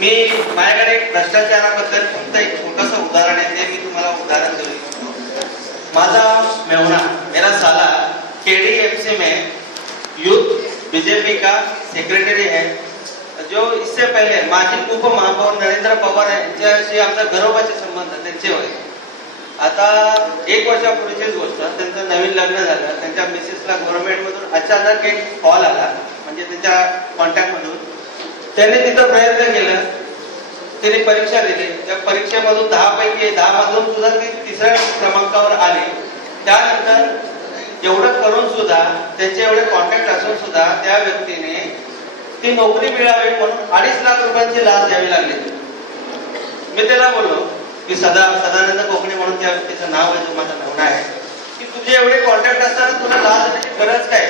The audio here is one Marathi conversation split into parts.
मी माझ्याकडे एक भ्रष्टाचाराबद्दल फक्त एक छोटंसं उदाहरण आहे, ते मी तुम्हाला उदाहरण देऊ इच्छितो. माझा मेहुणा मेरा साला KDMC में यूथ बीजेपी का सेक्रेटरी है, जो इससे पहिले माजी उपमहापौर नरेंद्र पवार यांच्याशी आमचा घरोबाचे संबंध त्यांचे होते. आता 1 वर्षापूर्वीचीच गोष्ट, त्यांचं नवीन लग्न झालं. त्यांच्या मिसेसला गव्हर्नमेंट मधून अचानक एक कॉल आला, म्हणजे त्यांच्या कॉन्टॅक्ट मधून. त्याने तिथं प्रयत्न केला, त्याने परीक्षा दिली. त्या परीक्षेमधून 10 पैकी 10 मधून सुद्धा ती 3ऱ्या क्रमांकावर आली. त्यानंतर एवढं करून सुद्धा, त्यांचे एवढे कॉन्टॅक्ट असून सुद्धा त्या व्यक्तीने ती नोकरी मिळावी म्हणून 2.5 लाख रुपयांची लाच द्यावी लागली. मी त्याला बोललो की सदानंद कोकणे म्हणून त्या व्यक्तीचं नाव आहे, जो माझा मेहुणा आहे, की तुझे एवढे कॉन्टॅक्ट असताना तुला लाच देण्याची गरज काय.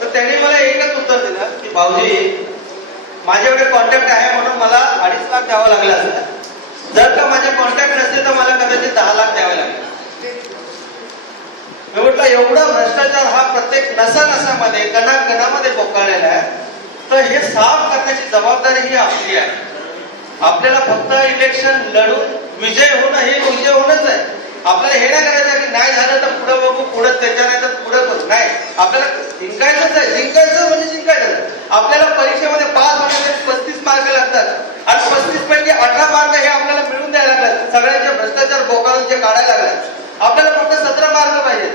तर त्यांनी मला एकच उत्तर दिलं की भाऊजी, माझे एवढे कॉन्टॅक्ट आहे म्हणून मला 2.5 लाख द्यावा लागला असता. जर का माझे कॉन्टॅक्ट नसते तर मला कदाचित 10 लाख द्यावे लागले. मी म्हटलं एवढा भ्रष्टाचार हा प्रत्येक नसामध्ये कणाकणामध्ये पोकाळलेला आहे. तर हे साफ करण्याची जबाबदारी ही आपली आहे. आपल्याला फक्त इलेक्शन लढून विजय होणं हे विजय होणंच आहे. आपल्याला हे नाही करायचं की नाही झालं तर पुढे बघू, पुढे त्याच्या नाही तर पुढे करू. नाही, आपल्याला जिंकायचंच आहे. जिंकायचं म्हणजे जिंकायचं. आपल्याला परीक्षेमध्ये पास होण्यासाठी 35 मार्क लागतात आणि 35 पैकी 18 मार्क हे आपल्याला मिळून द्यायला लागतात. सगळ्यांचे भ्रष्टाचार बोकाळून जे काढायला लागतात. आपल्याला फक्त 17 मार्क पाहिजे.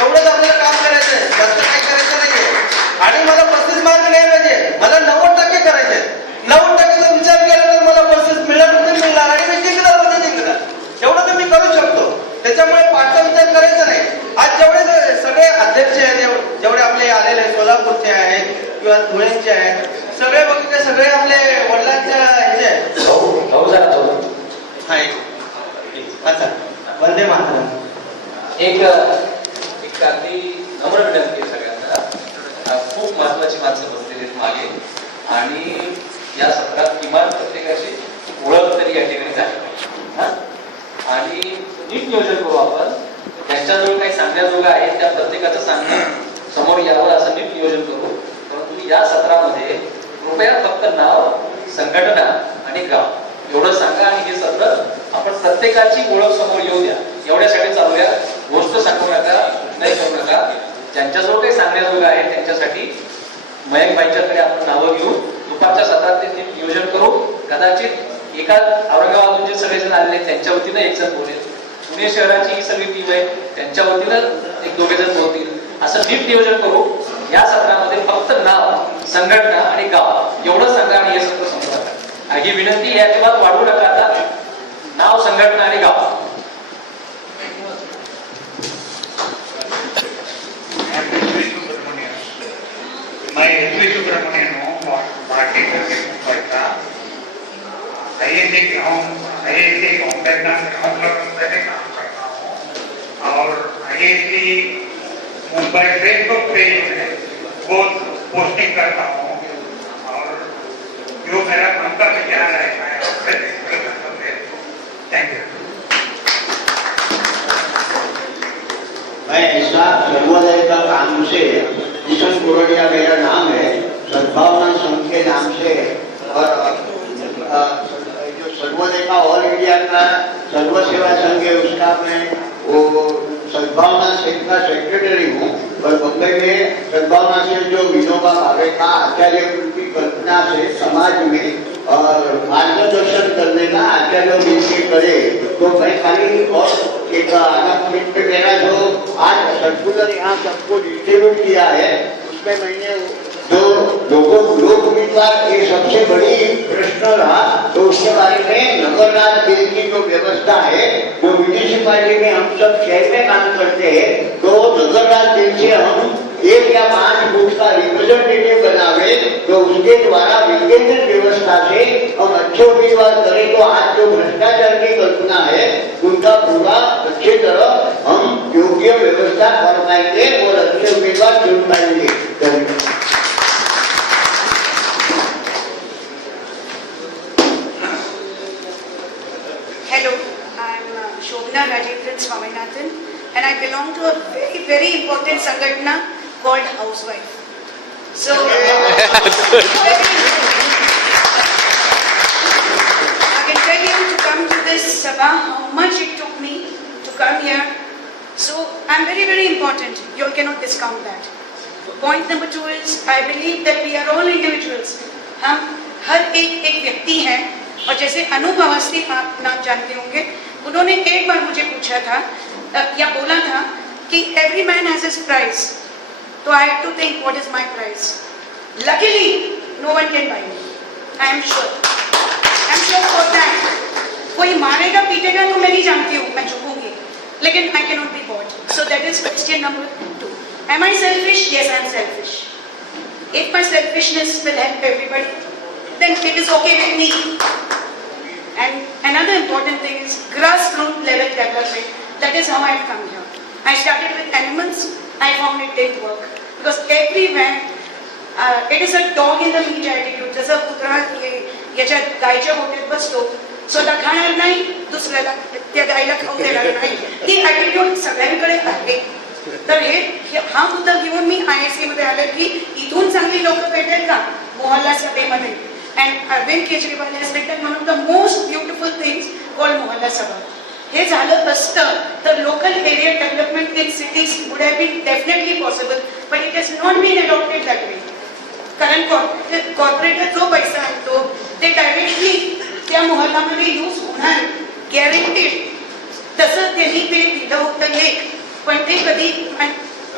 एवढंच आपल्याला काम करायचं आहे, जास्त काही करायचं नाहीये. आणि मला 35 मार्क नाही पाहिजे, मला 90% करायचे. 90%चा विचार केला तर मला 35 मिळणार आणि मी जिंकणार म्हणजे जिंकणार. एवढं तर मी करू शकतो. त्याच्यामुळे पाठचा विचार करायचा नाही. आज जेवढे सगळे अध्यक्ष आहेत, जेवढे आपले आलेले सोलापूरचे आहेत किंवा धुळ्यांचे आहेत, सगळे बघितले सगळे आपले वडिलांच्या ह्याचे आहेत. अच्छा, वंदे मातरम. एक अगदी नम्र विनंती आहे सगळ्यांना. खूप महत्वाची माणसं बसलेली आहेत मागे आणि या सत्रात किमान प्रत्येकाची ओळख तरी या ठिकाणी झाली. आणि नीट नियोजन करू आपण. ज्यांच्याजवळ काही सांगण्याजोगं आहे त्या प्रत्येकाचं सांगणं समोर यावं असं नीट नियोजन करू. परंतु या सत्रामध्ये कृपया फक्त नाव, संघटना आणि गाव एवढं सांगा आणि हे सत्र आपण प्रत्येकाची ओळख समोर येऊ द्या. एवढ्यासाठी चालूया. गोष्ट सांगू नका, नाही करू नका. ज्यांच्याजवळ काही सांगण्याजोगं आहे त्यांच्यासाठी मयंक भाईंच्याकडे आपण नावं घेऊ. दुपारच्या सत्रात ते नियोजन करू. कदाचित एका औरंगाबादून जे सगळेजण आलेले त्यांच्या वतीनं एक जण बोलेल, पुणे शहराची ही सगळी टीम आहे त्यांच्या वतीनं 1-2 जण बोलतील. असं नीट नियोजन करू. या सत्रामध्ये फक्त नाव, संघटना आणि गाव एवढं सांगा आणि हे सत्र संपवा. ही विनंती या अजिबात वाढवू नका. आता नाव, संघटना आणि गाव. और IIT मुंबई फेसबुक पेज में बहुत पोस्टिंग करता हूँ और जो मेरा मन का विचार है मैं थैंक यू. मैं ऐसा सर्वोदय का काम से किशन कोरडिया मेरा नाम है, सद्भावना संघ के नाम से. और जो सर्वोदय का ऑल इंडिया का सर्व सेवा संघ है उसका मैं वो सद्भावना संघ का सेक्रेटरी हूँ. और मुंबई में सद्भावना से जो विनोबा भावे का आचार्य की कल्पना से समाज में मार्गदर्शन करने का आचार्य मिलकर करे. तो मैं खाली और एक आगाम मिनट में मेरा जो आज सर्कुलर यहाँ सबको डिस्ट्रीब्यूट किया है उसमें मैंने जो लोक उम्मीदवार ये सबसे बड़ी प्रश्न रहा, तो उसके बारे में नगरराज बिल की जो व्यवस्था है, जो म्यूनिसिपालिटी में हम सब शहर में काम करते हैं, तो नगरराज बिल से हम 1 या 5 बूथ का रिप्रेजेंटेटिव बनावे तो उसके द्वारा विकेंद्र व्यवस्था से हम अच्छे उम्मीदवार करें. तो आज जो भ्रष्टाचार की कल्पना है उनका पूरा अच्छी तरह हम योग्य व्यवस्था कर पाएंगे और अच्छे उम्मीदवार चुन पाएंगे. Hello, I am Shobna Rajendran Swaminathan and I belong to a very, very important sangatna called Housewife. So, very, very important. You all cannot discount that. Point number 2 is, I believe that we are all individuals. हम हर एक व्यक्ति हैं, और जैसे अनूप अवस्थी आप नाम जानते होंगे, उन्होंने एक बार मुझे पूछा था या बोला था कि every man has his price. तो I have to think what is my price. Luckily, no one can buy me. I am sure. I am sure for that. कोई मारेगा पीटेगा तो मैं नहीं जानती हूँ, मैं झुकूंगी, लेकिन I cannot be bought. So that is question number 2. Am I selfish? Yes, I am selfish. If my selfishness will help everybody, then it is okay with me. And another important thing is grassroots level development. That is how I have come here. I started with animals. I found it didn't work because everywhere it is a dog in the meat attitude. जसं कुत्रा याच्या गायच्या गोठ्यात बसतो, स्वतः खाणार नाही, दुसऱ्याला त्या गायला खाऊ देणार नाही, ती ॲटिट्यूड सगळ्यांकडे आहे. तर हा मुद्दा घेऊन मी ISC मध्ये आले की इथून चांगली लोक भेटेल का मोहल्ला सभेमध्ये. And Arvind Kejriwal has written one of the most beautiful things called Mohalla Sabha. हे झालं असतं तर local area development in cities would have been definitely possible, but it has not been adopted that way. कारण कॉर्पोरेटर जो पैसा आणतो ते डायरेक्टली त्या मोहल्ल्यामध्ये यूज होणार गॅरंटीड. तसं त्यांनी ते दिलं होतं लेख, पण ते कधी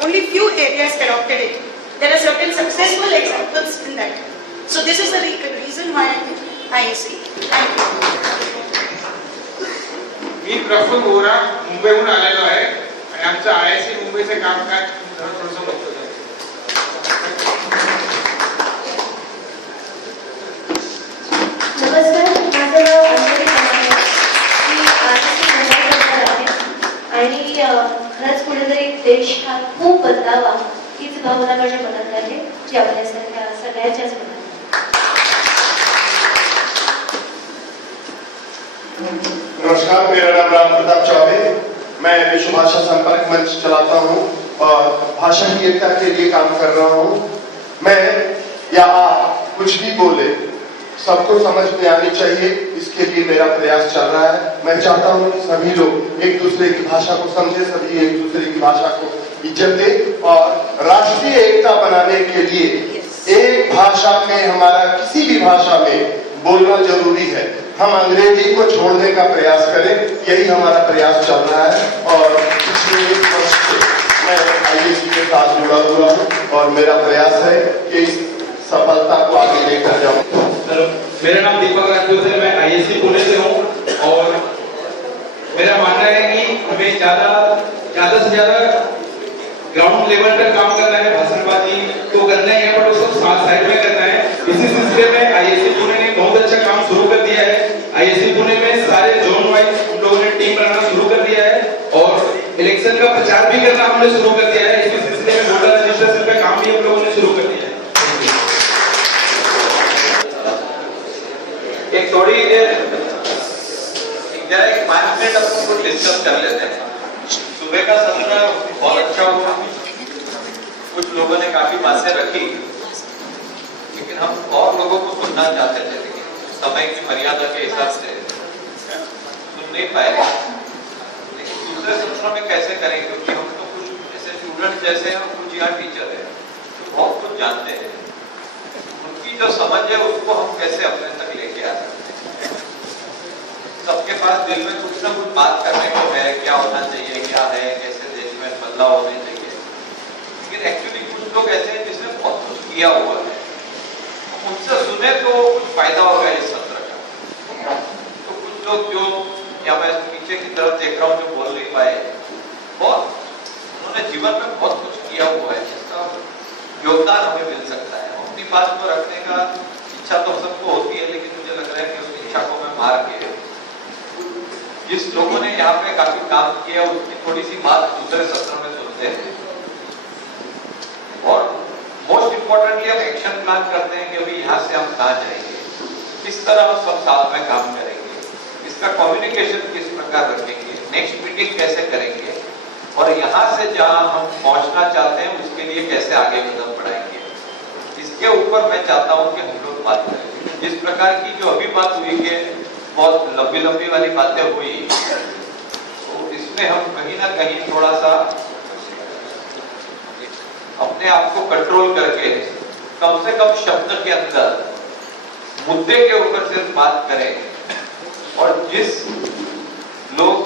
only few areas adopted it. There are certain successful examples in that. So this is the reason why I'm in ISC. Thank you. मी प्रफुल्ल गोरा मुंबईहून आलेलो आहे आणि आमचं ISC मुंबईचे कामकाज थोडंसं बघतो. नमस्कार, माझं नाव अंजली आहे. मी ISC मुंबईमध्ये आहे आणि खरंच कुठेतरी देश हा खूप बदलावा हीच भावना माझ्या मनात आहे, जी आपल्यासारख्या सगळ्यांच्याच मनात आहे. नमस्कार, मेरा नाम राम प्रताप चौबे. मैं विश्व भाषा संपर्क मंच चलाता हूँ और भाषा की एकता के लिए काम कर रहा हूँ. मैं या आप कुछ भी बोले सबको समझ में आनी चाहिए, इसके लिए मेरा प्रयास चल रहा है. मैं चाहता हूँ कि सभी लोग एक दूसरे की भाषा को समझे, सभी एक दूसरे की भाषा को इज्जत दे और राष्ट्रीय एकता बनाने के लिए एक भाषा में, हमारा किसी भी भाषा में बोलना जरूरी है. हम अंग्रेजी को छोड़ने का प्रयास करें, यही हमारा प्रयास चल रहा है. और पिछले 1 वर्ष से मैं ISC के साथ जुड़ा हुआ हूँ और मेरा प्रयास है कि इस सफलता को आगे लेकर जाऊँ. मेरा नाम दीपक राजपूत है, मैं ISC पुणे से हूँ और मेरा मानना है कि हमें ज्यादा से ज्यादा ग्राउंड लेवल पर काम करना है. भाषणबाजी तो करना ही है, बट उसको साइड में करना है. इसी सिलसिले में ISC पुणे ने बहुत अच्छा काम शुरू कर दिया है. ISC पुणे में सारे जोन वाइज हम लोगों ने टीम बनाना शुरू कर दिया है और इलेक्शन का प्रचार भी करना हमने शुरू कर दिया है. इसी सिलसिले में वोटर रजिस्ट्रेशन का काम भी हम लोगों ने शुरू कर दिया है. एक थोड़ी देर एक 5 मिनट अपन को डिस्कस कर लेते हैं. सुबह का सत्र बहुत अच्छा हुआ, कुछ लोगों ने काफी बातें रखी, लेकिन हम और लोगों को सुनना चाहते थे, लेकिन समय की मर्यादा के हिसाब से सुन नहीं पाए. लेकिन दूसरे सत्र में कैसे करें, क्योंकि हम तो कुछ ऐसे स्टूडेंट जैसे हैं, कुछ यहाँ टीचर है तो बहुत कुछ जानते हैं. उनकी जो समझ है उसको हम कैसे अपने तक लेके आ सकते हैं. सबके पास दिल में कुछ ना कुछ बात करने को है, क्या होना चाहिए, क्या है, कैसे देश में बदलाव होने चाहिए. लेकिन एक्चुअली कुछ लोग ऐसे हैं जिसने बहुत कुछ किया हुआ है, उनसे सुने तो कुछ फायदा होगा इस सत्र का. तो कुछ लोग जो या मैं पीछे की तरफ देख रहा हूँ जो बोल नहीं पाए, बहुत उन्होंने जीवन में बहुत कुछ किया हुआ है जिसका योगदान हमें मिल सकता है. अपनी बात को रखने का इच्छा तो सबको होती है, लेकिन मुझे लग रहा है कि उस इच्छा को मैं मार के जिस लोगों ने यहाँ पे काफी काम किया उसकी थोड़ी सी बात दूसरे सत्र में सुनते हैं. और मोस्ट इम्पोर्टेंटली हम एक्शन प्लान करते हैं कि अभी यहाँ से हम कहाँ जाएंगे, किस तरह हम सब साथ में काम करेंगे, इसका कम्युनिकेशन किस प्रकार रखेंगे, नेक्स्ट मीटिंग कैसे करेंगे और यहाँ से जहाँ हम पहुँचना चाहते हैं उसके लिए कैसे आगे कदम बढ़ाएंगे. इसके ऊपर मैं चाहता हूँ कि हम लोग बात करें. जिस प्रकार की जो अभी बात हुई कि बहुत लंबी वाली बातें हुई, तो इसमें हम कहीं ना कहीं थोड़ा सा अपने आप को कंट्रोल करके कम से कम शब्द के अंदर मुद्दे के ऊपर सिर्फ बात करें और जिस लोग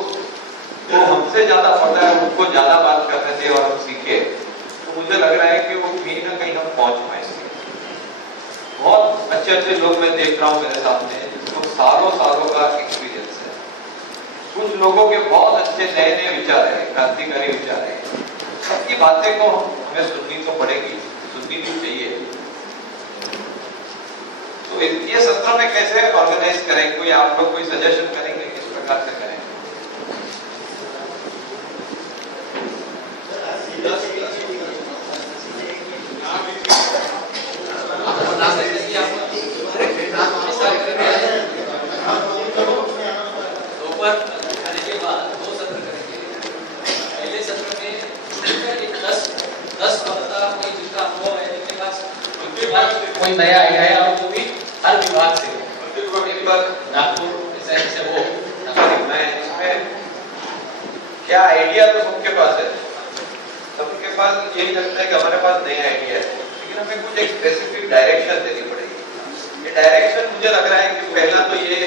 को हमसे ज्यादा पता है उनको ज्यादा बात करने दें और हम सीखे, तो मुझे लग रहा है कि वो कहीं ना कहीं हम पहुंच पाएंगे। बहुत अच्छे अच्छे लोग मैं देख रहा हूँ मेरे सामने, जिसको सालों सालों का एक्सपीरियंस है। कुछ लोगों के बहुत अच्छे नए नए विचार है, क्रांतिकारी विचार है। सबकी बातें को हमें सुननी तो पड़ेगी, सुननी भी चाहिए। तो ये सत्र में कैसे ऑर्गेनाइज करें, कोई आप लोग कोई सजेशन करेंगे किस प्रकार से करें? दोपहर खाने के बाद 2 सत्र करेंगे। पहले सत्र में 10 वक्ता कोई जिसका अनुभव है, जिनके पास कोई नया आइडिया है और वो भी हर विभाग से नागपुर से वो मैं इसमें क्या आइडिया तो सबके पास है, सबके पास यही लगता है कि हमारे पास नया आइडिया है, लेकिन हमें कुछ एक स्पेसिफिक डायरेक्शन देनी पड़ेगी। ये डायरेक्शन मुझे लग रहा है कि पहला तो ये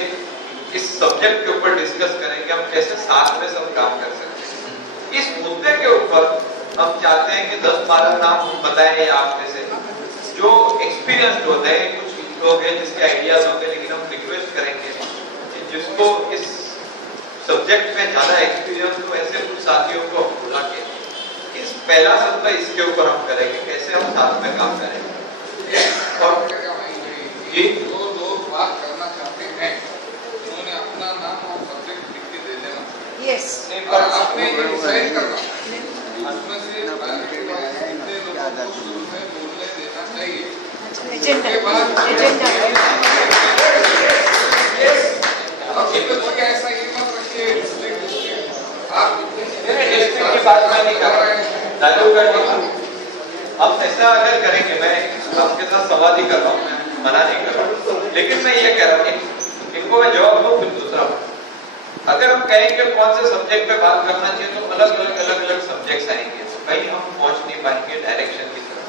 इस सब्जेक्ट के ऊपर डिस्कस करें कि हम कैसे साथ में सब काम कर सकते हैं। इस मुद्दे के ऊपर हम चाहते हैं कि 10-12 नाम हम बताएं आप में से जो एक्सपीरियंस्ड होते हैं। कुछ लोग हैं जिसके आइडियाज होते हैं, लेकिन हम रिक्वेस्ट करेंगे कि जिसको इस सब्जेक्ट में ज्यादा एक्सपीरियंस हो, ऐसे कुछ साथियों को बुला के इस पहला सत्र इसके ऊपर हम करेंगे कैसे हम साथ में काम करेंगे। और ये जो लोग बात करना चाहते हैं उन्होंने अपना नाम और सब्जेक्ट लिख के दे देना। यस, और आपने ये डिसाइड करना उसमें से कितने लोगों को शुरू में बोलने देना चाहिए। एजेंडा ऐसा ये मत रखिए आप डिस्ट्रिक्ट की बात मैं नहीं कर रहा हूँ। हम ऐसा अगर करेंगे, मैं आपके साथ संवाद ही कर रहा हूँ, मैं मना नहीं कर रहा हूँ, लेकिन मैं ये कह रहा हूँ इनको मैं जवाब दूं फिर दूसरा। अगर हम कहेंगे कौन से सब्जेक्ट पे बात करना चाहिए तो अलग-अलग सब्जेक्ट्स आएंगे, तो कहीं हम पहुंच नहीं पाएंगे डायरेक्शन की तरफ।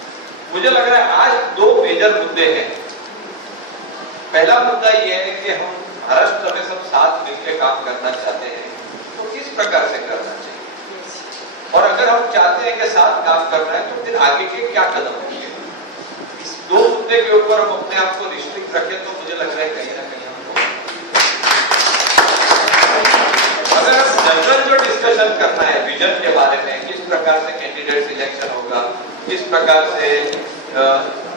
मुझे लग रहा है आज 2 मेजर मुद्दे हैं। पहला मुद्दा ये है कि हम महाराष्ट्र में सब साथ मिलकर काम करना चाहते हैं, तो किस प्रकार से करना चाहिए, और अगर हम चाहते हैं कि साथ काम करना है तो फिर आगे के क्या कदम होंगे। इस 2 मुद्दे के ऊपर हम अपने आप को रिस्ट्रिक्ट रखें तो मुझे लग रहा है कहीं ना कहीं हमको अगर हम जनरल जो डिस्कशन करना है विजन के बारे में, किस प्रकार से कैंडिडेट सिलेक्शन होगा, किस प्रकार से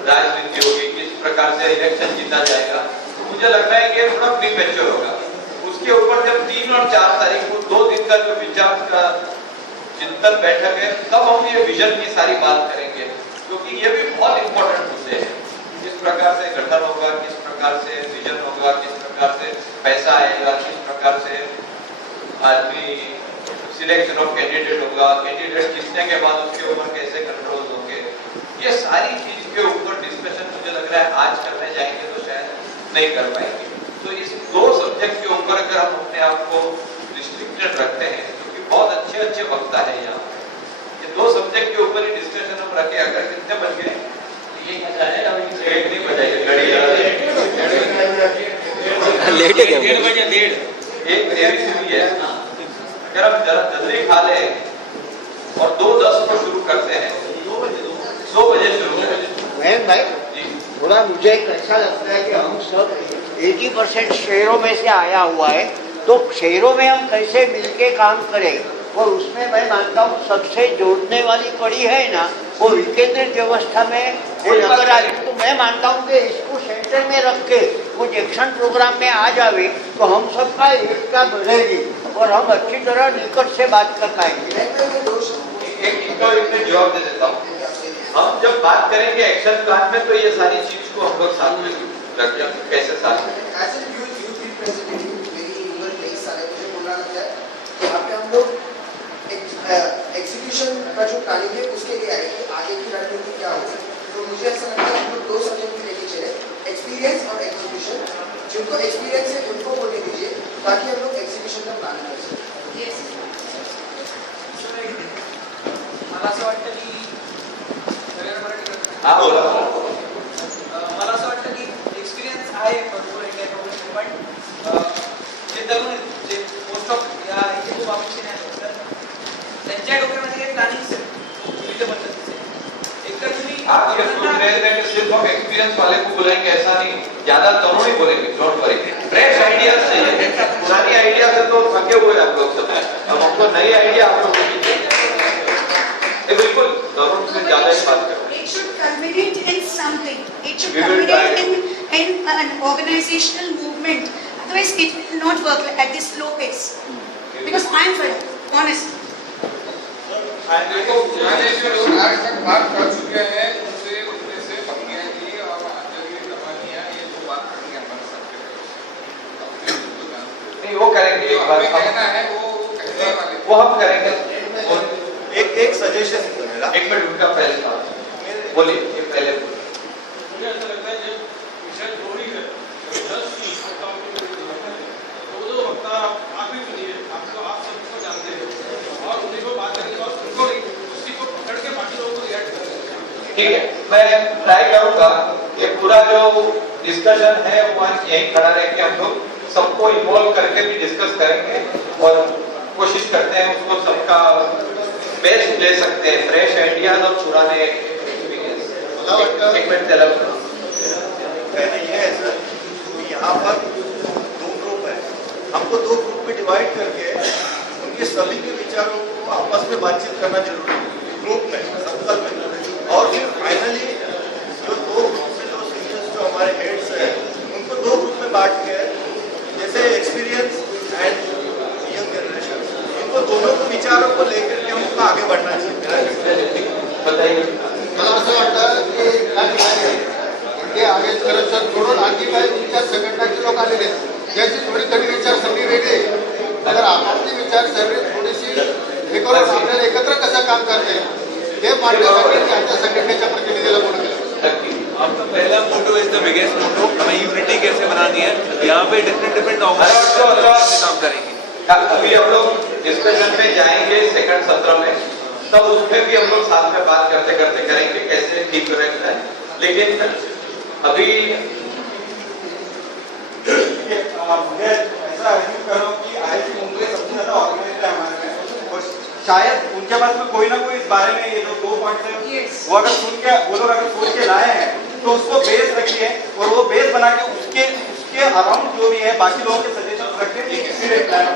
राजनीति होगी, किस प्रकार से इलेक्शन जीता जाएगा, तो मुझे लगता है कि थोड़ा प्रीमेच्योर होगा। उसके ऊपर जब 3 और 4 तारीख को 2 दिन का जो विचार का चिंतन बैठक है, तब हम ये विजन की सारी बात करेंगे, क्योंकि ये भी बहुत इंपॉर्टेंट मुद्दे हैं। किस प्रकार से गठन होगा, किस प्रकार से विजन होगा, किस प्रकार से पैसा आएगा, किस प्रकार से आदमी सिलेक्शन ऑफ कैंडिडेट होगा, कैंडिडेट जीतने के बाद उसके ऊपर कैसे कंट्रोल होंगे, ये सारी चीज के ऊपर डिस्कशन मुझे लग रहा है आज करने जाएंगे तो शायद नहीं कर पाएंगे। तो इस 2 सब्जेक्ट के ऊपर अगर हम अपने आप को रिस्ट्रिक्टेड रखते हैं, क्योंकि बहुत अच्छे वक्ता है यहाँ, ये 2 सब्जेक्ट के ऊपर ही डिस्कशन हम रखें। अगर कितने बन गए ये मजा है, अभी 1 नहीं बजाएगा घड़ी लेट है क्या? 1:30 बजे 1:30 हुई है। अगर हम जरा जल्दी खा ले और 2:10 को शुरू करते हैं, 2 बजे शुरू करें। मयंक भाई, थोड़ा मुझे ऐसा लगता है कि हम सब 80% शहरों में से आया हुआ है, तो शहरों में हम कैसे मिलके काम करें, और उसमें मैं मानता हूँ सबसे जोड़ने वाली कड़ी है ना वो विकेंद्रित व्यवस्था में वो नगर आयुक्त। तो मैं मानता हूँ कि इसको सेंटर में रख के कुछ एक्शन प्रोग्राम में आ जावे तो हम सबका एकता बढ़ेगी और हम अच्छी तरह निकट से बात कर पाएंगे। एक जवाब दे देता हूँ। हम जब बात करेंगे एक्शन प्लान में तो ये सारी चीज को हम लोग साथ में रखें, कैसे साथ में हम लोग एग्जीक्यूशन का जो प्लानिंग है उसके लिए आएंगे, आगे की रणनीति क्या होगी। तो मुझे ऐसा लगता है हम लोग 2 सब्जेक्ट लेके चले, एक्सपीरियंस और एग्जीक्यूशन। जिनको एक्सपीरियंस है उनको बोलने दीजिए ताकि हम लोग एग्जीक्यूशन का प्लानिंग कर सकें। मला असं वाटतं की हा बोला. मला असं वाटतं की एक्सपिरियन्स आहे भरपूर इंडिया गव्हर्नमेंट, पण जे तरुण आहेत, जे मोस्ट ऑफ या इथे खूप अपेक्षित आहेत, तर त्यांच्या डोक्यामध्ये काही प्लॅनिंग विविध पद्धतीचे. एक तर तुम्ही आप ये सुन रहे थे कि सिर्फ हम एक्सपीरियंस वाले को बुलाएंगे ऐसा नहीं, ज्यादा तरुण ही बोलेंगे. डोंट वरी, फ्रेश आइडियाज चाहिए. पुरानी आइडिया से तो थके हुए आप लोग सब. अब हमको नई आइडिया आप लोगों की चाहिए. बिल्कुल तरुण से ज्यादा ही बात करो. It should culminate in something. It should We will culminate in an organizational movement. Otherwise, it will not work at this slow pace. Because I am fed, honest. देखो पुराने जो लोग आज तक बात कर चुके हैं उनसे उनमें से बकिया जी और अंजलि कमानिया ये जो बात करनी है बन सकते हैं. नहीं वो करेंगे एक बार कहना है वो कहने वाले वो हम करेंगे. एक सजेशन है मेरा. एक मिनट उनका पहले बात बोलिए. ये पहले बोलिए. मुझे ऐसा लगता है जब विषय जोड़ी है 10 वक्ताओं की दो वक्ता आप भी चुनिए. आपको आप सबको जानते हैं और उन्हीं को बात करने के बाद उनको उसी को पकड़ के बाकी लोगों को रिएक्ट करें. ठीक है, मैं ट्राई करूंगा कि पूरा जो डिस्कशन है वो यहीं खड़ा रह के हम लोग सबको इन्वॉल्व करके भी डिस्कस करेंगे और कोशिश करते हैं उसको सबका बेस्ट ले सकते हैं. फ्रेश आइडियाज और पुराने एक्सपीरियंस. एक मिनट चला. कहना यह है सर कि यहाँ पर दो ग्रुप है. हमको दो ग्रुप में डिवाइड करके उनके सभी के विचारों को आपस में बातचीत करना जरूरी है ग्रुप में, सर्कल में. और फिर फाइनली जो दो ग्रुप में जो सीनियर्स जो हमारे हेड्स हैं उनको दो ग्रुप में बांट के जैसे एक्सपीरियंस एंड यंग जनरेशन इनको दोनों के विचारों को लेकर के हमको आगे बढ़ना चाहिए. बताइए. मला असं वाटतं की म्हणजे आगे करप्शन सोडून आणखी काही विचार संघटनाचे लोक आलेले आहेत. ज्याची थोडी थोडी विचारसरणी वेगळी आहे. अगर आपापली विचारसरणी थोडीशी हे करून आपल्याला एकत्र कसं काम करता येईल हे मांडण्यासाठी त्यांच्या संघटनेच्या प्रतिनिधीला बोलवलं. आपका पहला motto is the biggest motto. हमें यूनिटी कैसे बनानी है. यहाँ पे डिफरेंट ऑर्गेनाइजेशन काम करेंगे. अभी हम लोग डिस्कशन में जाएंगे सेकंड सत्र में, तब उसमें भी हम लोग साथ में बात करते करते करेंगे कैसे ठीक करेक्ट है. लेकिन अभी मुझे ऐसा अज्यूम करो कि आईआईटी मुंबई सबसे ज्यादा ऑर्गेनाइज्ड है हमारे में और शायद उनके पास में कोई ना कोई इस बारे में ये जो 2 पॉइंट्स है वो अगर सुन के वो लोग अगर सोच के लाए हैं तो उसको बेस रखिए और वो बेस बना के उसके अराउंड जो भी है बाकी लोगों के सजेशन रखिए. फिर एक प्लान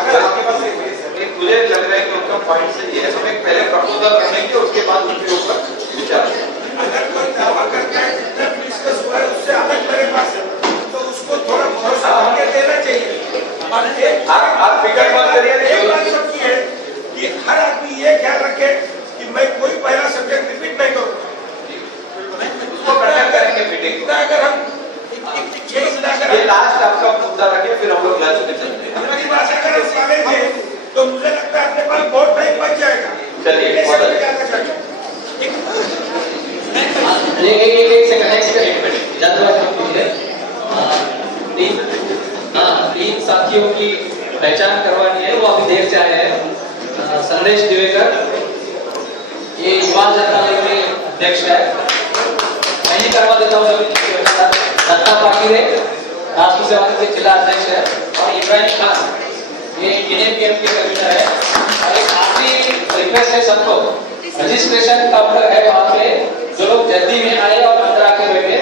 अगर आपके पास एक बेस है. मुझे लग रहा है कि उनका पॉइंट सही है. हम एक पहले प्रपोजल रखेंगे उसके बाद उसके ऊपर विचार. अगर कोई दावा करता है जितना डिस्कस हुआ है उससे अलग मेरे पास है तो उसको थोड़ा भरोसा आगे देना चाहिए. और आप फिकर मत करिए. एक बात सबकी है कि हर आदमी ये ख्याल रखे कि मैं कोई पहला सब्जेक्ट रिपीट नहीं करूँगा. उसको कंडक्ट करेंगे मीटिंग. अगर हम ये लास्ट आपका मुद्दा रखिए फिर हम लोग लंच में चलते हैं. हमारी भाषा अगर हम पालेंगे तो मुझे लगता है अपने पास बहुत टाइम बच जाएगा. चलिए बहुत अच्छा. तीन साथियों की पहचान करवानी है. वो अभी देर से आए हैं. संदेश दिवेकर ये युवा जनता के अध्यक्ष है. मैं ही करवा देता हूँ. दत्ता पाटिल राष्ट्रीय सेवा के जिला अध्यक्ष है और इब्राहिम खान ये NAPM के कन्वीनर है. और एक आखिरी रिक्वेस्ट है सबको, रजिस्ट्रेशन काउंटर है वहाँ पे. जो लोग जल्दी में आए और अंदर आके बैठे,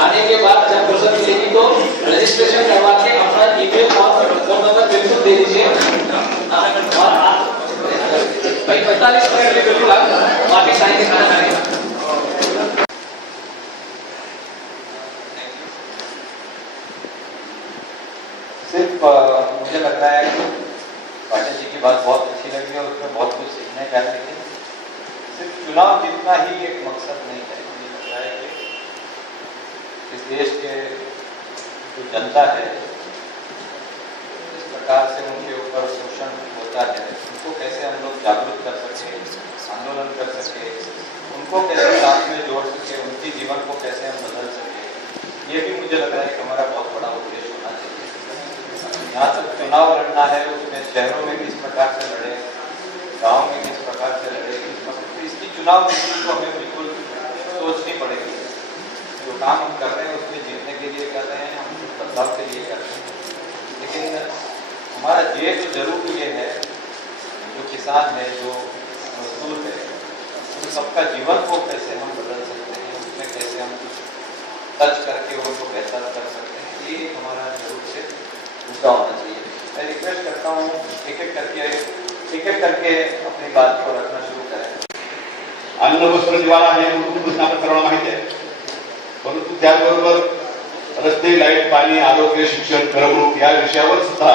आने के बाद जब फुर्सत मिलेगी तो रजिस्ट्रेशन करवा के अपना ईमेल और फोन नंबर बिल्कुल दे दीजिए. और आप 45 मिनट में बिल्कुल आप वापिस आएंगे खाना खाने. सिर्फ मुझे लग रहा है पाटिल जी की बात बहुत अच्छी लगी और उसमें बहुत कुछ सीखने का है. लेकिन सिर्फ चुनाव जीतना ही एक मकसद नहीं है. मुझे लग रहा है कि इस देश के जो जनता है जिस प्रकार से उनके ऊपर शोषण होता है उनको कैसे हम लोग जागरूक कर सके, आंदोलन कर सके, उनको कैसे साथ में जोड़ सके, उनके जीवन को कैसे हम बदल सके, ये भी मुझे लग रहा है कि हमारा बहुत बड़ा उद्देश्य होना चाहिए. यहाँ तक चुनाव लड़ना है उसमें शहरों में किस प्रकार से लड़े, गाँव में किस प्रकार से लड़े, इसकी चुनाव नीति को हमें बिल्कुल सोचनी पड़ेगी। जो काम हम कर रहे हैं उसमें जीतने के लिए कर रहे हैं, हम बदलाव के लिए कर रहे हैं, लेकिन हमारा ये तो जरूर ये है, जो किसान है, जो मजदूर है, उन सबका जीवन को कैसे हम बदल सकते हैं, उसमें कैसे हम कुछ टच करके उनको बेहतर कर सकते हैं, ये हमारा जरूर से मुद्दा होना चाहिए। मैं रिक्वेस्ट करता हूँ एक एक करके अपनी बात को रखना शुरू करें। अन्न वस्त्र निवारा हे मूलभूत प्रश्न आपण सर्वांना माहिती आहे, परंतु त्याचबरोबर रस्ते, लाईट, पाणी, आरोग्य, शिक्षण, करमणूक या विषयावर सुद्धा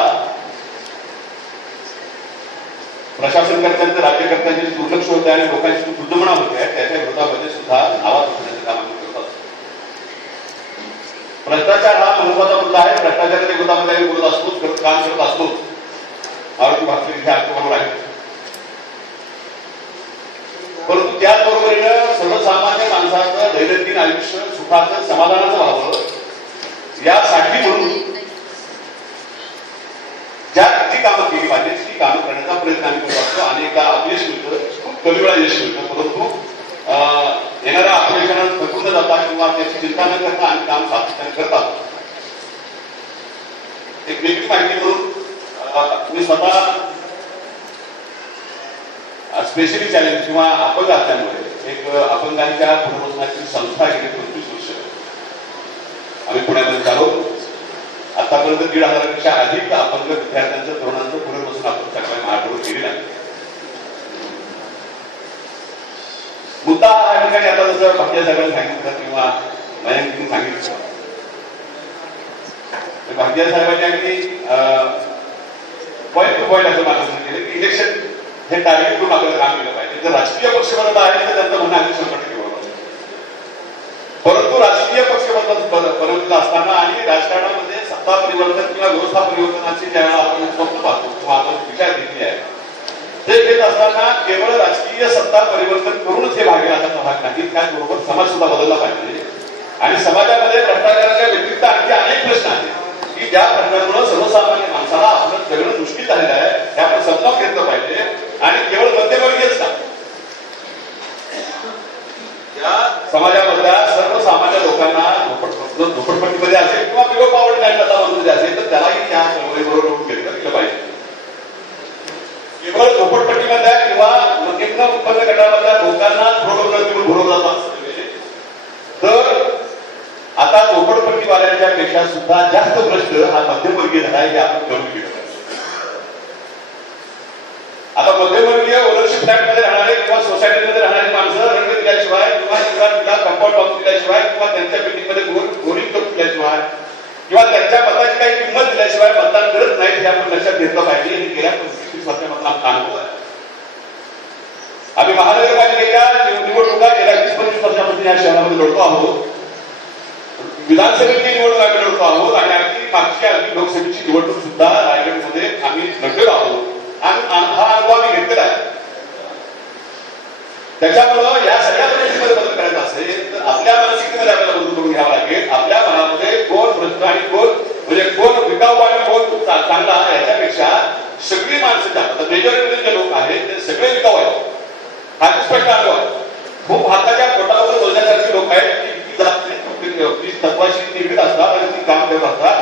प्रशासनकर्त्यांचं, राज्यकर्त्यांचे दुर्लक्ष होते आणि लोकांची दुर्दमणा होते आहे, त्याच्या विरोधामध्ये सुद्धा आवाज उठवण्याचं काम आम्ही करत असतो. भ्रष्टाचार हा महत्वाचा मुद्दा आहे. भ्रष्टाचाराच्या विरोधामध्ये आम्ही बोलत असतो, काम करत असतो. आरोग्य भाषेत इथे आत्मबरोबर आहे, परंतु त्याचबरोबरीनं सर्वसामान्य माणसाचं दैनंदिन आयुष्य सुखाचं, समाधानाचं व्हावं यासाठी म्हणून ज्या जी कामं केली पाहिजे ती कामं करण्याचा प्रयत्न आम्ही करत असतो. अनेकदा अपयश मिळतं, खूप कमी वेळा यश मिळतं, परंतु येणाऱ्या अपयशानं थकून न जाता किंवा त्याची चिंता न करता आम्ही काम सातत्याने करत आहोत. एक वेगळी माहिती म्हणून मी स्वतः स्पेशली चॅलेंज किंवा अपंग असल्यामुळे एक अपंगांच्या पुनर्वसनाची संस्था गेली 25 वर्ष आम्ही पुण्यामध्ये चालवतो. आतापर्यंत 1,500पेक्षा अधिक अपंग विद्यार्थ्यांचं, तरुणांचं पुनर्वसन आपण सगळ्या महाराष्ट्रावर केलेलं आहे. मुद्दा या ठिकाणी आता जसं भाग्य साहेबांनी सांगितलं किंवा मयांकीने सांगितलं, भाग्य साहेबांनी अगदी पॉईंट टू पॉईंट असं मार्गदर्शन केलं की इलेक्शन हे टार्गेट करून आपल्याला काम केलं पाहिजे. जर राजकीय पक्ष बनत आहे तर त्यांचं म्हणणं अगदी 100% बरोबर आहे, परंतु राजकीय पक्ष बनवलेलं असताना आणि राजकारणामध्ये सत्ता परिवर्तन किंवा व्यवस्था परिवर्तनाची ज्यावेळेला आपण स्वप्न पाहतो किंवा आपण विचार घेतली आहे, ते घेत असताना केवळ राजकीय सत्ता परिवर्तन करूनच हे भागेल असा भाग नाही. त्याचबरोबर समाज सुद्धा बदलला पाहिजे आणि समाजामध्ये भ्रष्टाचाराच्या व्यतिरिक्त आणखी अनेक प्रश्न आहेत की ज्या प्रश्नांमुळे सर्वसामान्य माणसाला आपलं जगणं मुश्किल झालेलं आहे, हे आपण समजावून घेतलं पाहिजे. आणि केवळ मध्यमवर्गीयच का, या समाजामधल्या सर्वसामान्य लोकांना झोपडपट्टीमध्ये असेल किंवा बिलो पॉवर्टी लाईन मध्ये असेल तर त्यालाही या चळवळीबरोबर घेतलं गेलं पाहिजे. केवळ झोपडपट्टीमधल्या किंवा निम्न उत्पन्न गटामधल्या लोकांना प्रोग्राम भरवला जात तर आता झोपडपट्टीवाल्यांच्या पेक्षा सुद्धा जास्त भ्रष्ट हा मध्यमवर्गीय झाला आहे, हे आपण करून घेतलं. आता मध्यमवर्गीय ओनरशिप फ्लॅट मध्ये राहणारे किंवा सोसायटीमध्ये राहणारी माणसं रंग दिल्याशिवाय किंवा कंपाऊंड बांधून दिल्याशिवाय किंवा त्यांच्या बिल्डिंग मध्ये बोरिंग करून दिल्याशिवाय किंवा त्यांच्या मताची काही किंमत दिल्याशिवाय मतदान करत नाहीत, हे आपण लक्षात घेतलं पाहिजे. हे गेल्या 25-30 वर्षांमधला आमचा अनुभव आहे. आम्ही महानगरपालिकेच्या निवडणुका गेल्या 20-25 वर्षापासून या शहरामध्ये लढतो आहोत. विधानसभेची निवडणूक आम्ही लढतो आहोत आणि अगदी मागची लोकसभेची निवडणूक सुद्धा रायगडमध्ये आम्ही लढलेलो आहोत आणि हा अनुभव आम्ही घेतलेला आहे. त्याच्यामुळं या सगळ्या परिस्थितीमध्ये बदल करायचा असेल तर आपल्या मानसिकतेमध्ये आपल्याला बदल करून घ्यावा लागेल. आपल्या मनामध्ये कोण भ्रष्ट आणि कोण म्हणजे कोण विकाऊ आणि कोण चांगला याच्यापेक्षा सगळी माणसं मेजॉरिटीचे जे लोक आहेत ते सगळे विकाऊ आहेत, हा स्पष्ट अनुभव आहे. खूप हाताच्या पोटावर बोलण्यासारखे लोक आहेत की तत्वाशी निगडीत असतात आणि ती काम करत असतात.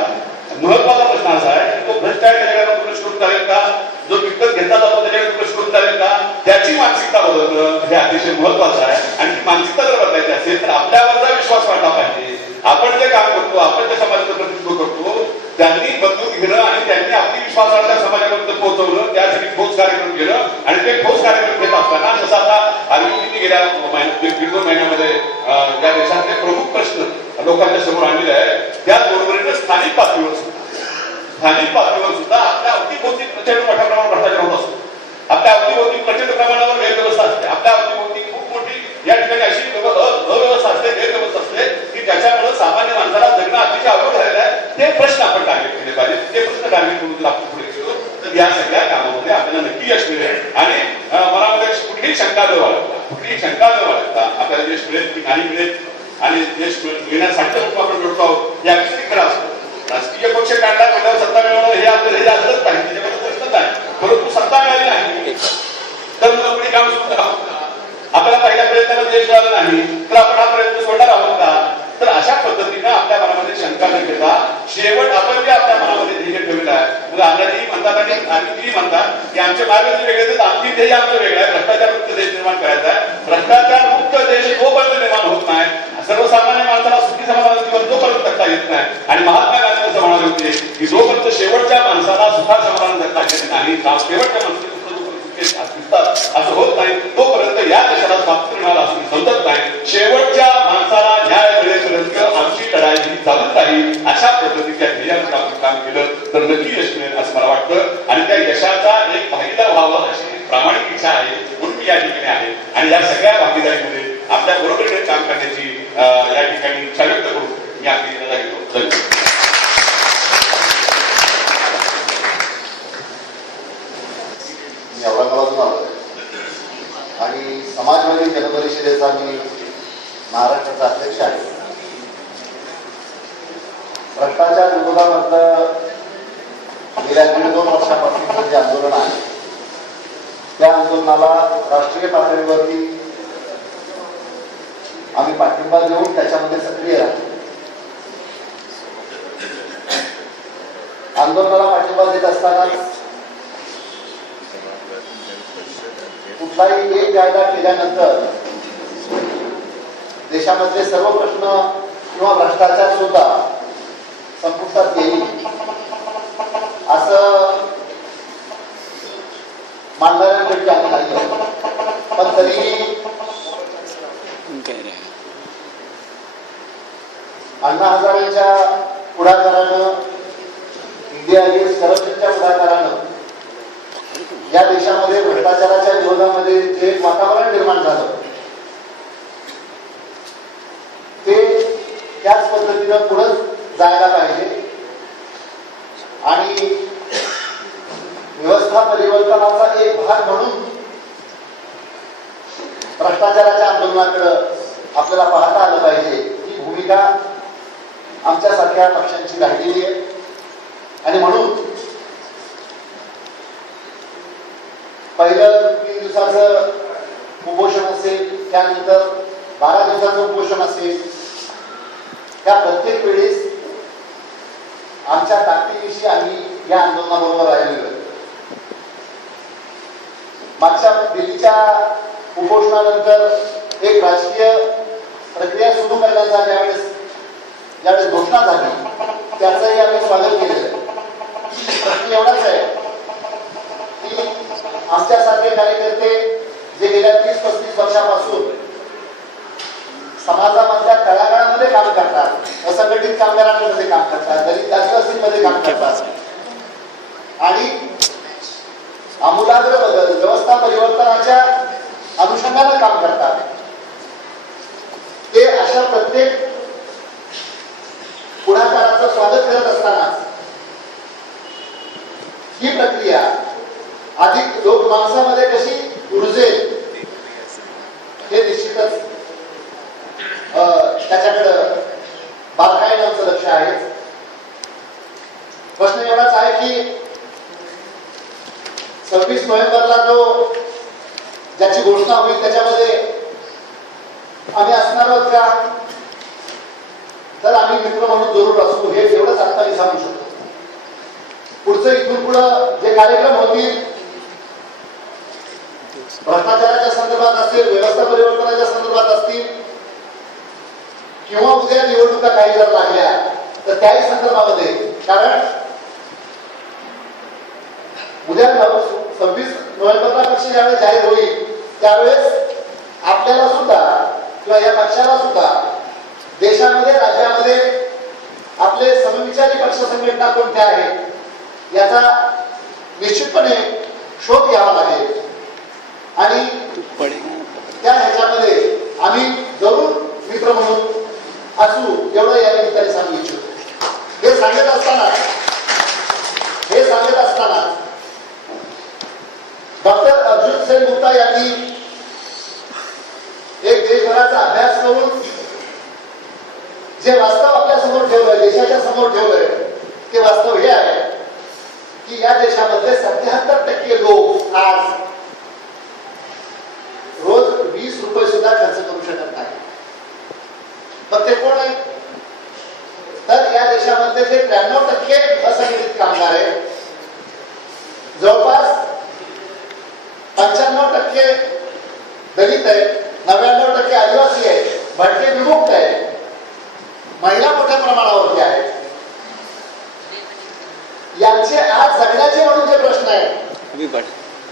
महत्वाचा प्रश्न असा आहे की तो भ्रष्ट आहे त्याच्याकडे दुर्लक्ष करून चालेल का, जो विकत घेतला जातो त्याच्याकडे दुर्लक्ष करून चालेल का, त्याची मानसिकता बदलणं हे अतिशय महत्वाचं आहे. आणि ती मानसिकता जर बदलायची असेल तर आपल्यावरचा विश्वास वाढला पाहिजे. आपण जे काम करतो, आपण जे समाजाचं प्रतिनिधित्व करतो, त्यांनी बदलून घेणं आणि त्यांनी आपली विश्वासार्हता समाजापर्यंत पोहोचवणं, त्यासाठी ठोस कार्यक्रम घेणं आणि ते ठोस कार्यक्रम घेत असताना जसं आता अरविंदजींनी गेल्या 1.5 महिन्यामध्ये या देशातले प्रमुख प्रश्न लोकांच्या समोर आणलेले आहे, त्याचबरोबरीने स्थानिक पातळीवर सुद्धा आपल्या अवतीभोवती प्रचंड मोठ्या प्रमाणावर भ्रष्टाचार होत असतो. आपल्या अवतीभोवती प्रचंड प्रमाणावर गैरव्यवस्था असते. आपल्या अवतीभोवती खूप मोठी या ठिकाणी अशी अव्यवस्था असते, गैरव्यवस्था असते की ज्याच्यामुळे सामान्य माणसाला जगणं अतिशय अवघड झालेलं आहे. ते प्रश्न आपण टार्गेट केले पाहिजे. ते प्रश्न टार्गेट करून जर आपण पुढे गेलो तर या सगळ्या कामामध्ये आपल्याला नक्की यश मिळेल. आणि मनामध्ये कुठलीही शंका न बाळगता आपल्याला यश मिळेल की नाही मिळेल आणि यश मिळण्यासाठी आपण लढतो आहोत या अगदी खरं असतं. राजकीय पक्ष काढला म्हणजे सत्ता मिळवणं हे आपल्याला हे असलंच पाहिजे, त्याच्यामध्ये प्रश्नच आहे. परंतु सत्ता मिळाली नाही तर मग आपण काम सुरू आपल्याला पहिल्या प्रयत्नाला यश मिळालं नाही तर आपण हा ठेवलेलं आहे. मग अण्णाजी म्हणतात आणि तुम्ही म्हणतात की आमचे मार्ग वेगळे आहेत, आमची ध्येय आमचं वेगळं आहे, भ्रष्टाचार मुक्त देश निर्माण करायचा आहे. भ्रष्टाचार मुक्त देश जोपर्यंत निर्माण होत नाही, सर्वसामान्य माणसाला सुखी समाधान जीवन जोपर्यंत जगता येत नाही, आणि महात्मा गांधी असं म्हणाले होते की जोपर्यंत शेवटच्या माणसाला सुखा समाधान जगता येत नाही, शेवटच्या माणसाला असं होत नाही, तोपर्यंत या देशाला स्वातंत्र्य मिळालं असं समजत नाही. शेवटच्या माणसाला न्याय मिळेपर्यंत आमची लढाई ही चालूच राहील. अशा पद्धतीच्या ध्येयानं आपण काम केलं तर नक्की यश मिळेल असं मला वाटतं, आणि त्या यशाचा एक भागीदार व्हावं अशी प्रामाणिक इच्छा आहे म्हणून मी या ठिकाणी आहे. आणि या सगळ्या भागीदारीमध्ये आपल्या बरोबरीने काम करण्याची या ठिकाणी इच्छा व्यक्त करून मी आपली रजा घेतो. धन्यवाद. मी औरंगाबादून आलो आणि समाजवादी जनपरिषदेचा मी महाराष्ट्राचा अध्यक्ष आहे. भ्रष्टाचार विरोधामधलं गेल्या 1.5-2 वर्षापासूनचं जे आंदोलन आहे, त्या आंदोलनाला राष्ट्रीय पातळीवरती आम्ही पाठिंबा देऊन त्याच्यामध्ये सक्रिय राहतो. आंदोलनाला पाठिंबा देत असताना कुठलाही एक कायदा केल्यानंतर देशामधले सर्व प्रश्न किंवा भ्रष्टाचार सुद्धा संपुष्टात येईल असं मानणाऱ्यांपैकी आम्ही नाही. पण तरीही अण्णा हजारेच्या पुढाकारानं, इंडिया अगेन्स्ट करप्शनच्या पुढाकारानं या देशामध्ये भ्रष्टाचाराच्या विरोधामध्ये जे वातावरण निर्माण झालं ते त्याच पद्धतीनं पुढे जायला पाहिजे. आणि व्यवस्था परिवर्तनाचा एक भाग म्हणून भ्रष्टाचाराच्या आंदोलनाकडे आपल्याला पाहता आलं पाहिजे. ही भूमिका आमच्यासारख्या पक्षांची राहिलेली आहे. आणि म्हणून पहिलं 3 दिवसाचं उपोषण असेल, त्यानंतर 12 दिवसाचं उपोषण असेल, त्या प्रत्येक वेळेस आमच्या ताकदीविषयी आम्ही या आंदोलनाबरोबर राहिलेलो आहे. मागच्या दिल्लीच्या उपोषणानंतर एक राजकीय प्रक्रिया सुरू करण्याचा ज्यावेळेस घोषणा झाली त्याचंही आम्ही स्वागत केलेलं आहे. प्रश्न एवढाच आहे की आमच्यासारखे कार्यकर्ते जे गेल्या 30-35 वर्षापासून समाजामधल्या तळागाळामध्ये काम करतात, असंघटित कामगारांमध्ये काम करतात, दलित आदिवासींमध्ये काम करतात आणि आमूलाग्र बदल व्यवस्था परिवर्तनाच्या अनुषंगाने काम करतात, ते अशा प्रत्येक पुढाकाराचं स्वागत करत असताना ही प्रक्रिया अधिक लोक माणसामध्ये कशी रुजेल हे निश्चितच त्याच्याकडं बारकाईने आमचं लक्ष आहे. प्रश्न एवढाच आहे की 26 नोव्हेंबरला जो ज्याची घोषणा होईल त्याच्यामध्ये आम्ही असणार आहोत का, तर आम्ही मित्र म्हणून जरूर असू, हे एवढंच आता मी सांगू शकतो. पुढचं इथून पुढं जे कार्यक्रम होतील भ्रष्टाचाराच्या संदर्भात असतील, व्यवस्था परिवर्तनाच्या संदर्भात असतील, किंवा उद्या निवडणुका काही जर लागल्या तर त्याही संदर्भामध्ये, कारण उद्या 26 नोव्हेंबरला पक्ष ज्यावेळेस जाहीर होईल त्यावेळेस आपल्याला सुद्धा किंवा या पक्षाला सुद्धा देशामध्ये, राज्यामध्ये आपले समविचारी पक्ष संघटना कोणत्या आहेत याचा निश्चितपणे शोध घ्यावा लागेल. आणि त्या ह्याच्यामध्ये आम्ही जरूर मित्र म्हणून असू एवढं या निमित्ताने सांगू इच्छितो. हे सांगत असताना डॉक्टर अर्जुन सेन गुप्ता यांनी एक देशभराचा अभ्यास करून जे वास्तव आपल्या समोर ठेवलंय, देशाच्या समोर ठेवलंय, ते वास्तव हे आहे की या देशामधले 77% लोक आज रोज 20 रुपये सुद्धा खर्च करू शकत नाही. पण ते कोण आहे, तर या देशामधले जे 93% असंघटित कामगार आहेत जवळपास 95% दलित आहे, 99% आदिवासी आहे, भटके विमुक्त आहे, महिला मोठ्या प्रमाणावरती आहेत. यांचे आज जगण्याचे म्हणून जे प्रश्न आहेत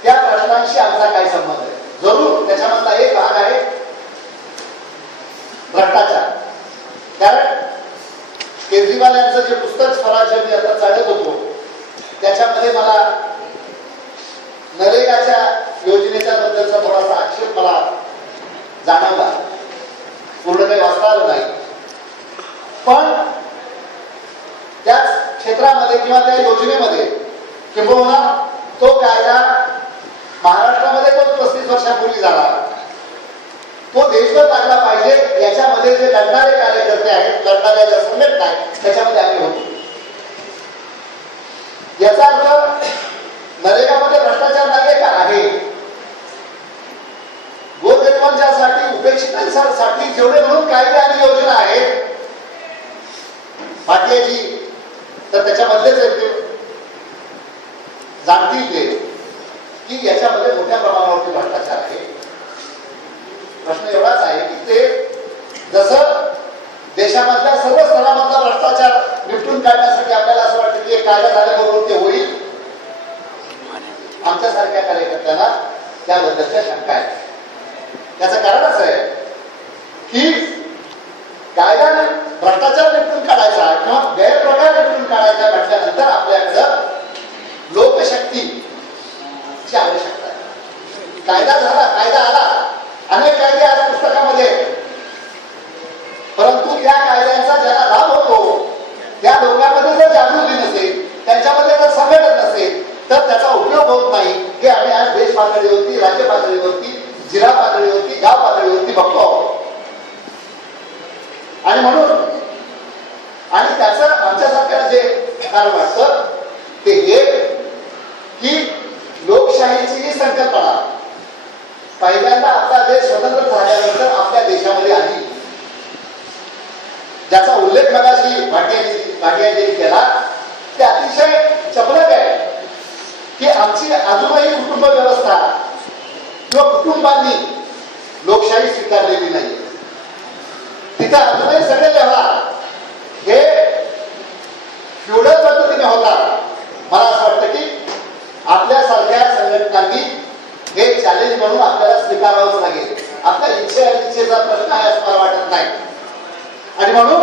त्या प्रश्नांशी आमचा काय संबंध आहे? जरूर त्याच्यामधला एक भाग आहे भ्रष्टाचार. कारण केजरीवाल यांचं जे पुस्तक स्वराज्य मी आता चालत होतो त्याच्यामध्ये मला नरेगाच्या योजनेच्या बद्दलचा थोडासा आक्षेप मला जाणवला. पूर्ण काही वाचता आलं नाही, पण त्याच क्षेत्रामध्ये किंवा त्या योजनेमध्ये किंबहुना तो कायदा महाराष्ट्रामध्ये तो 35 वर्षापूर्वी झाला, तो देशभर लागला पाहिजे याच्यामध्ये जे लढणारे कार्यकर्ते आहेत, लढणाऱ्या ज्या संघटना आहेत त्याच्यामध्ये आम्ही होतो. याचा अर्थ नरेगामध्ये भ्रष्टाचार नाही का? आहे. गोरगरिबांच्यासाठी उपेक्षितांसाठी जेवढे म्हणून कायदे आणि योजना आहेत भाटियाजी तर त्याच्यामधलेच ते जाणतील ते की याच्यामध्ये मोठ्या प्रमाणावरती भ्रष्टाचार आहे. प्रश्न एवढाच आहे की ते जसं देशामधल्या सर्व स्तरामधला भ्रष्टाचार निपटून काढण्यासाठी आपल्याला असं वाटतं की एक कायदा झाल्याबरोबर ते होईल, आमच्यासारख्या कार्यकर्त्यांना त्याबद्दलच्या शंका आहेत. त्याचं कारण असं आहे की कायदा भ्रष्टाचार निपटून काढायचा किंवा गैरप्रकार निपटून काढायचा म्हटल्यानंतर आपल्याकडं लोकशक्तीची आवश्यकता आहे. कायदा झाला, कायदा आला, अनेक कायदे आज पुस्तकामध्ये, परंतु त्या कायद्यांचा ज्याला लाभ होतो त्या लोकांमध्ये जर जागृती नसेल, त्यांच्यामध्ये जर संघटन नसेल तर त्याचा उपयोग होत नाही. हे आम्ही आज देश पातळीवरती, राज्य पातळीवरती, जिल्हा पातळीवरती, गाव पातळीवरती बघतो आहोत. आणि म्हणून आणि त्याचं आमच्यासारख्याला जे कारण वाटतं ते हे की लोकशाहीची ही संकल्पना पहिल्यांदा आपला देश स्वतंत्र झाल्यानंतर आपल्या देशामध्ये आली, ज्याचा उल्लेख मगाशी भाटियाजींनी केला, ते अतिशय चपलक आहे की आमची अजूनही कुटुंब व्यवस्था किंवा कुटुंबांनी लोकशाही स्वीकारलेली नाही. तिथे अजूनही सगळे व्यवहार हे फ्युडल पद्धतीने होतात. मला असं वाटतं की आपल्यासारख्या संघटनांनी हे चॅलेंज म्हणून आपल्याला स्वीकारावंच लागेल. आपल्या इच्छेचा प्रश्न आहे असं मला वाटत नाही. आणि म्हणून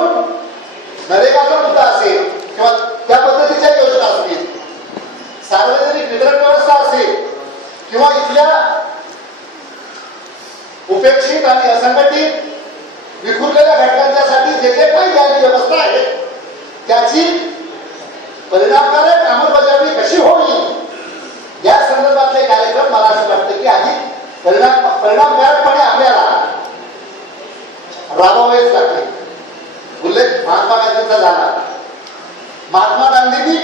नरेगाचा मुद्दा असेल किंवा त्या पद्धतीच्या योजना असतील, सार्वजनिक वितरण व्यवस्था असेल किंवा इथल्या उपेक्षित आणि असंघटित विखुरलेल्या घटकांच्यासाठी जे जे कायदे आणि व्यवस्था आहे त्याची परिणामकारक अंमलबजावणी कशी होईल या संदर्भातले कार्यक्रम मला असं वाटतं की आधी परिणामकारकपणे आपल्याला राबवावेच लागते. उल्लेख महात्मा गांधींचा झाला. महात्मा गांधींनी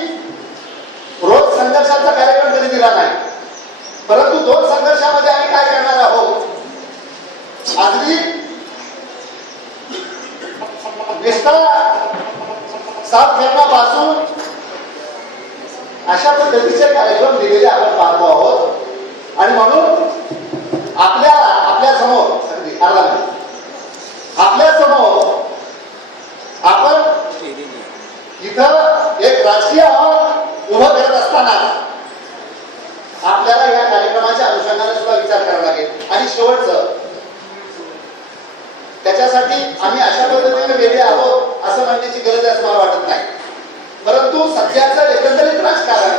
रोज संघर्षाचा कार्यक्रम कधी दिला नाही, परंतु 2 संघर्षामध्ये आम्ही काय करणार आहोत, आजही विस्तार साफ करण्यापासून अशा पद्धतीचे कार्यक्रम दिलेले आपण पाहतो आहोत. आणि म्हणून आपल्या समोर आपण इथं एक राजकीय आव्हान उभं करत असताना आपल्याला या कार्यक्रमाच्या अनुषंगाने सुद्धा विचार करावा लागेल. आणि शेवटचं, त्याच्यासाठी आम्ही अशा पद्धतीने वेगळे आहोत असं म्हणण्याची गरज आहे असं मला वाटत नाही, परंतु सध्याचं एकंदरीत राजकारण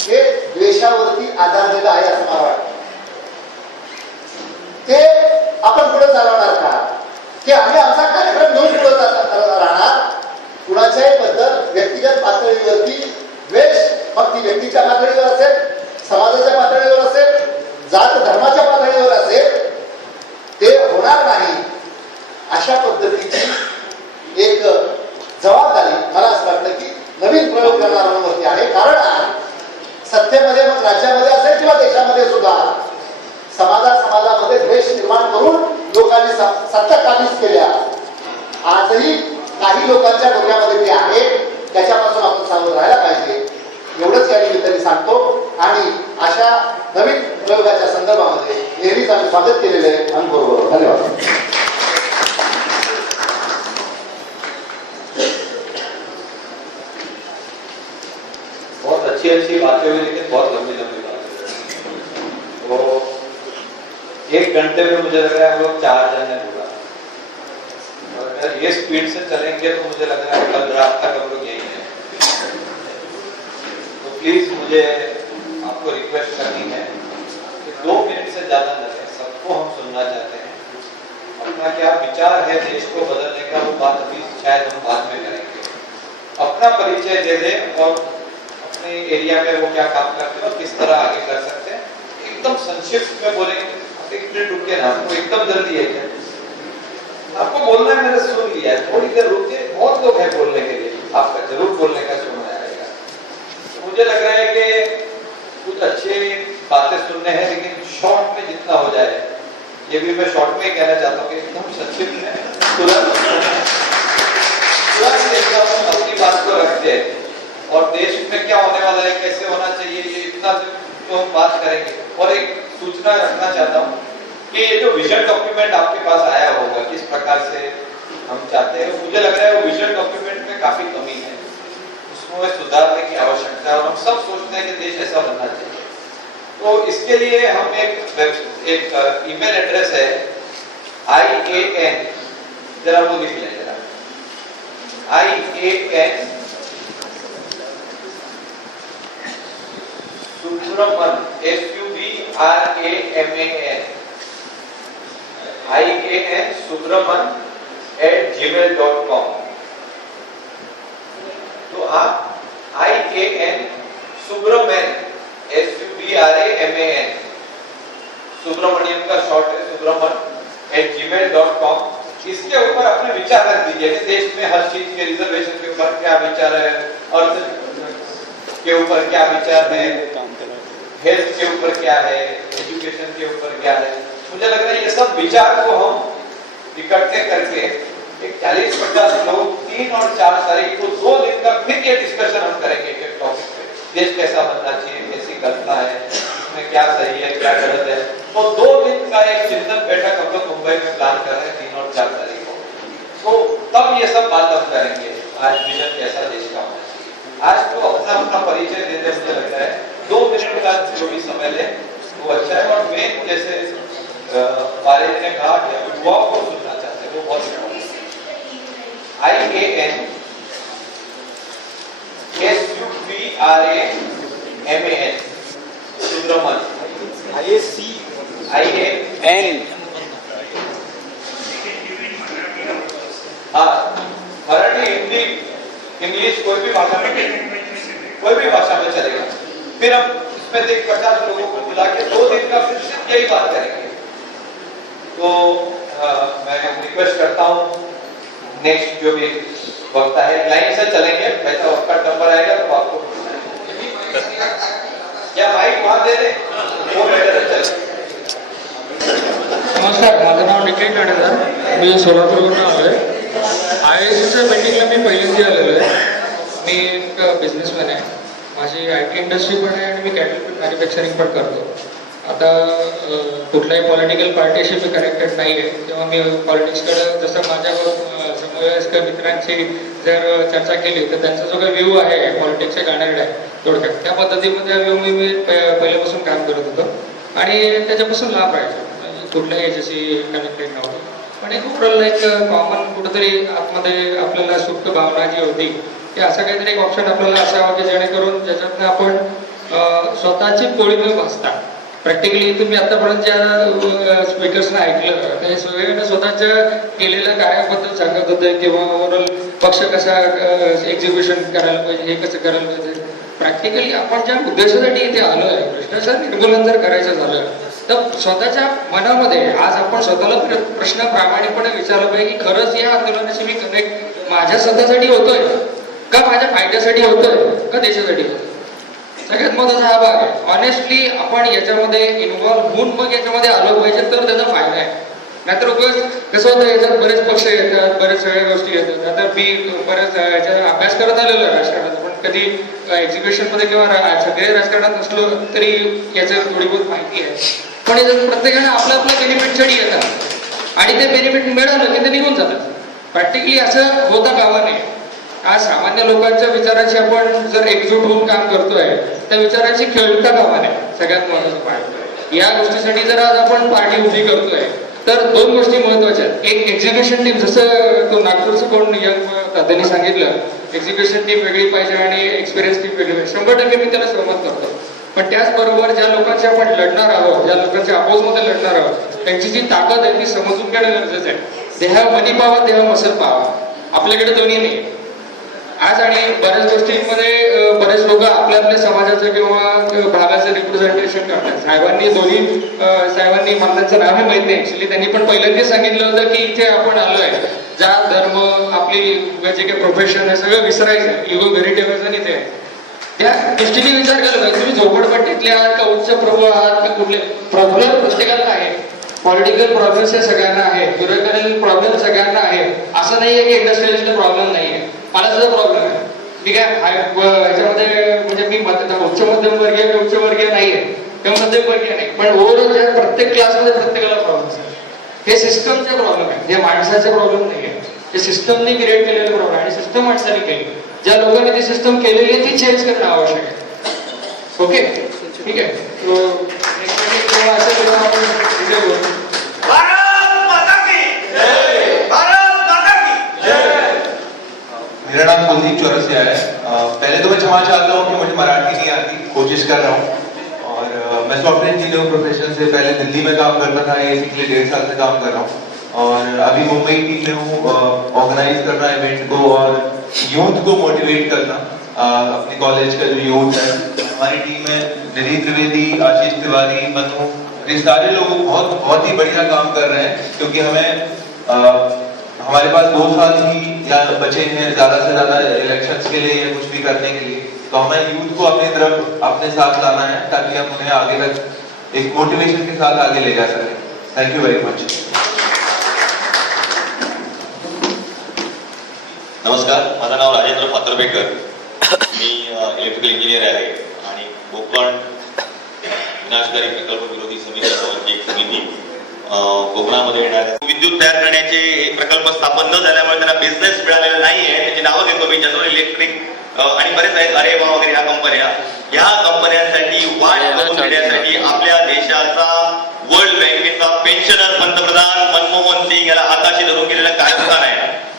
हे द्वेषावरती आधारलेलं आहे असं मला वाटतं. ते आपण पुढे चालवणार का, की आम्ही आमचा कार्यक्रम घेऊन पुढे राहणार? कुणाच्याही बद्दल व्यक्तिगत पातळीवरती द्वेष, मग ती व्यक्तीच्या पातळीवर असेल, समाजाच्या पातळीवर असेल, जात धर्माच्या पातळीवर असेल, ते होणार नाही. अशा पद्धतीची एक जबाबदारी मला असं वाटतं की नवीन प्रयोग करणाऱ्यांवरती आहे. कारण सत्तेमध्ये, मग राज्यामध्ये असेल किंवा देशामध्ये सुद्धा समाजामध्ये द्वेष निर्माण करून लोकांनी सत्ता काबीज केल्या. आजही काही लोकांच्या डोक्यामध्ये ते आहे, त्याच्यापासून आपण सावध राहायला पाहिजे. एवढंच या निमित्ताने सांगतो. आणि नक्कीच आम्ही स्वागत केलेलं आहे आम्ही बरोबर. धन्यवाद. बहुत अच्छी बातें हुई, लेकिन बहुत लंबी लंबी बातें। तो 1 घंटे में मुझे लग रहा है हम लोग 4 जन ने बोला, और अगर ये स्पीड से चलेंगे तो मुझे लग रहा है कल रात तक हम लोग यही है। तो प्लीज मुझे आपको रिक्वेस्ट करनी है कि 2 मिनट से ज्यादा न लगे, सबको हम सुनना चाहते हैं। अपना क्या विचार है देश को बदलने का, वो बात अभी शायद हम बाद में करेंगे। अपना परिचय दे दें और अपने एरिया में वो क्या काम करते हैं और किस तरह आगे कर सकते हैं, एकदम संक्षिप्त में बोलेंगे। आप 1 मिनट रुकिए ना, आपको एकदम जल्दी है क्या? आपको बोलना है, मैंने सुन लिया है, थोड़ी देर रुकिए। बहुत लोग हैं बोलने के लिए, आपका जरूर बोलने का सुनना आएगा। तो मुझे लग रहा है कि कुछ अच्छे बातें सुनने हैं, लेकिन शॉर्ट में जितना हो जाए, ये भी मैं शॉर्ट में ही कहना चाहता हूँ कि एकदम संक्षिप्त में तुरंत एकदम अपनी बात को रखते हैं और देश में क्या होने वाला है, कैसे होना चाहिए, ये इतना तो हम बात करेंगे। और एक सूचना रखना चाहता हूँ कि ये जो विजन डॉक्यूमेंट आपके पास आया होगा, किस प्रकार से हम चाहते हैं, मुझे लग रहा है वो विजन डॉक्यूमेंट में काफी कमी है, उसमें सुधारने की आवश्यकता है। और हम सब सोचते हैं कि देश ऐसा बनना चाहिए। तो इसके लिए हम एक ईमेल एड्रेस है IAN, जरा वो लिख लें जरा, IAN सुब्रमन IAN सुब्रमन @gmail.com। तो आप IAN सुब्रमन SUBRAMAN, सुब्रमण्यम का शॉर्ट है, सुब्रमन @gmail.com। इसके ऊपर अपने विचार रख दीजिए कि देश में हर चीज के रिजर्वेशन के ऊपर क्या विचार है, अर्थ के ऊपर क्या विचार है, हेल्थ के ऊपर क्या है, एजुकेशन के ऊपर क्या है। मुझे लग रहा है ये सब विचार को हम इकट्ठे करके एक 40-50 लोग 3 और 4 तारीख को 2 दिन का फिर ये डिस्कशन हम करेंगे एक टॉपिक पे, देश कैसा बनना चाहिए, कैसी करना है, इसमें क्या सही है, क्या गलत है। तो 2 दिन का एक चिंतन बैठक हम लोग मुंबई में प्लान कर रहे हैं 3 और 4 तारीख को। तो तब ये सब बात हम करेंगे, आज विजन कैसा देश का होना चाहिए। आज तो अपना परिचय देते मुझे लगता है 2 मिनट का जो भी समय ले वो अच्छा है। और मेन जैसे बारिश ने कहा कि युवाओं को सुनना चाहते हैं, वो बहुत इम्पोर्टेंट है। IAN SUBRAMAN सुब्रमन IAN। हाँ, मराठी, हिंदी, इंग्लिश, कोई भी भाषा में चलेगा। फिर हम इसमें से 50 लोगों को बुला के 2 दिन का फिर से यही बात करेंगे। तो मैं रिक्वेस्ट करता हूँ नेक्स्ट जो भी वक्ता है लाइन से चलेंगे, वैसा वक्ता नंबर आएगा तो आपको क्या माइक वहां दे दे, वो बेटर है। नमस्कार, माझं नाव निखिल ठाणेदार, मी सोलापूरवरून आलो आहे। IISCच्या मीटिंगला मी पहिल्यांदा आलेलो आहे। मी एक बिझनेसमॅन आहे, माझी IT इंडस्ट्री पण आहे आणि मी कॅटल मॅन्युफॅक्चरिंग पण करतो। आता कुठल्याही पॉलिटिकल पार्टीशी मी कनेक्टेड नाही आहे, तेव्हा मी पॉलिटिक्सकडे जसं माझ्या समवयस्क मित्रांची जर चर्चा केली तर त्यांचा जो काही व्ह्यू आहे पॉलिटिक्सच्या गाण्याकडे आहे थोडक्यात, त्या पद्धतीमध्ये व्ह्यू मी पहिल्यापासून काम करत होतो आणि त्याच्यापासून लाभ राहायचा, कुठल्याही याच्याशी कनेक्टेड नव्हतं। पण एक ओव्हरऑल एक कॉमन कुठेतरी आतमध्ये आपल्याला सुप्त भावना जी होती की असं काहीतरी एक ऑप्शन आपल्याला असावं की जेणेकरून ज्याच्यातनं आपण स्वतःची पोळी न भासता प्रॅक्टिकली तुम्ही आतापर्यंत ज्या स्पीकर्सना ऐकलं ते सगळ्यांना स्वतःच्या केलेल्या कार्याबद्दल सांगत होते किंवा ओव्हरऑल पक्ष कसा एक्झिक्युशन करायला पाहिजे, हे कसं करायला पाहिजे। प्रॅक्टिकली आपण ज्या उद्देशासाठी इथे आलोय, भ्रष्टाचार निर्मूलन जर करायचं झालं तर स्वतःच्या मनामध्ये आज आपण स्वतःला प्रश्न प्रामाणिकपणे विचारला पाहिजे की खरंच या आंदोलनाशी मी कनेक्ट माझ्या स्वतःसाठी होतोय का, माझ्या फायद्यासाठी होतोय का, देशासाठी होतोय। सगळ्यात महत्त्वाचा हा भाग आहे। ऑनेस्टली आपण याच्यामध्ये इन्व्हॉल्व होऊन मग याच्यामध्ये आलो पाहिजे तर त्याचा फायदा आहे। नाहीतर कसं होतं, याच्यात बरेच पक्ष येतात, बरेच सगळ्या गोष्टी येतात। आता मी बरेच याचा अभ्यास करत आलेलो आहे राजकारणाचा, पण कधी एक्झिक्युशन मध्ये किंवा सगळे राजकारणात नसलो तरी याचं थोडी बहुत माहिती आहे. पण याच्यात प्रत्येकाने आपलं आपलं बेनिफिटसाठी येतात आणि ते बेनिफिट मिळालं की ते निघून जातात. प्रॅक्टिकली असं होता कामा नये. आज सामान्य लोकांच्या विचाराची आपण जर एकजूट होऊन काम करतोय त्या विचाराची खेळता कामा नये. सगळ्यात महत्वाचं पार्ट या गोष्टीसाठी जर आज आपण पार्टी उभी करतोय तर दोन गोष्टी महत्वाच्या आहेत. एक एक्झिक्युशन टीम, जसं तो नागपूरचं कोण यंग त्यांनी सांगितलं एक्झिक्युशन टीम वेगळी पाहिजे आणि एक्सपिरियन्स टीम वेगळी पाहिजे. 100% मी त्याला सहमत करतो. पण त्याचबरोबर ज्या लोकांची आपण लढणार आहोत, ज्या लोकांच्या अपोजमध्ये लढणार आहोत, त्यांची जी ताकद आहे ती समजून घेणं गरजेचं आहे. They have money power, they have muscle power. आपल्याकडे दोन्ही नाही आज. आणि बऱ्याच गोष्टींमध्ये बरेच लोक आपल्या आपल्या समाजाचं किंवा भागाचं रिप्रेझेंटेशन करतात. साहेबांनी मला त्यांचं नावही माहित नाही ऍक्च्युली. त्यांनी पण पहिल्यांदा सांगितलं होतं की इथे आपण आलोय, जात धर्म आपली जे काही प्रोफेशन आहे सगळं विसरायचं, युगो घरी ठेवायचं इथे. त्या दृष्टीने विचार केला पाहिजे. तुम्ही झोपडपट्टीतले आहात का उच्च प्रभू आहात का कुठले प्रॉब्लेम प्रत्येकाला आहे. पॉलिटिकल प्रॉब्लेम्स हे सगळ्यांना आहे, ब्युरोक्रेटिकल प्रॉब्लेम सगळ्यांना आहे. असं नाहीये की इंडस्ट्रियलिस्ट प्रॉब्लेम नाहीये, मला सुद्धा प्रॉब्लेम आहे. ठीक आहे, याच्यामध्ये म्हणजे मी उच्च मध्यमवर्गीय उच्चवर्गीय नाहीये किंवा मध्यमवर्गीय नाही, पण ओव्हरऑल प्रत्येक क्लासमध्ये प्रत्येकाला प्रॉब्लेम आहे. हे सिस्टमचे प्रॉब्लेम आहे, हे माणसाचे प्रॉब्लेम नाहीये. हे सिस्टमने क्रिएट केलेले प्रॉब्लेम आणि सिस्टम माणसाने केली. ज्या लोकांनी ती सिस्टम केलेली आहे ती चेंज करणं आवश्यक आहे. ओके, ठीक आहे. मेरा नाम कुलदीप चौरसिया है. पहले तो मैं क्षमा चाहता हूँ कि मुझे मराठी नहीं आती, कोशिश कर रहा हूँ. और मैं सॉफ्टवेयर इंजीनियर प्रोफेशन से पहले दिल्ली में काम करता था, ये पिछले 1.5 साल से काम कर रहा हूँ. और अभी मुंबई टीम में हूँ, ऑर्गेनाइज करना इवेंट को और यूथ को मोटिवेट करना. अपने कॉलेज का जो यूथ है, हमारी टीम में निधि त्रिवेदी, आशीष तिवारी, मनु, ये सारे लोग बहुत ही बढ़िया काम कर रहे हैं. क्योंकि हमें हमारे पास 2 साल ही या बचे हैं ज्यादा से ज्यादा इलेक्शंस के लिए या कुछ भी करने के लिए. तो हमें यूथ को अपनी तरफ अपने साथ लाना है ताकि हम उन्हें आगे तक एक मोटिवेशन के साथ आगे ले जा सकें. Thank you very much. नमस्कार, माझं नाव राजेंद्र फातर्पेकर. मी इलेक्ट्रिकल इंजिनियर आहे आणि कोकण विनाशकारी प्रकल्प विरोधी समितीची एक समिती कोकणामध्ये येणार आहे. विद्युत तयार करण्याचे हे प्रकल्प स्थापन न झाल्यामुळे त्यांना बिझनेस मिळालेला नाहीये. त्याची नावं घेतो मी, जनरल इलेक्ट्रिक आणि बरेच आहेत, अरेवा वगैरे ह्या कंपन्यांसाठी वाट करून देण्यासाठी आपल्या देशाचा वर्ल्ड बँकेचा पेन्शनर पंतप्रधान मनमोहन सिंग याला हाताशी धरून गेलेला कारस्थान आहे.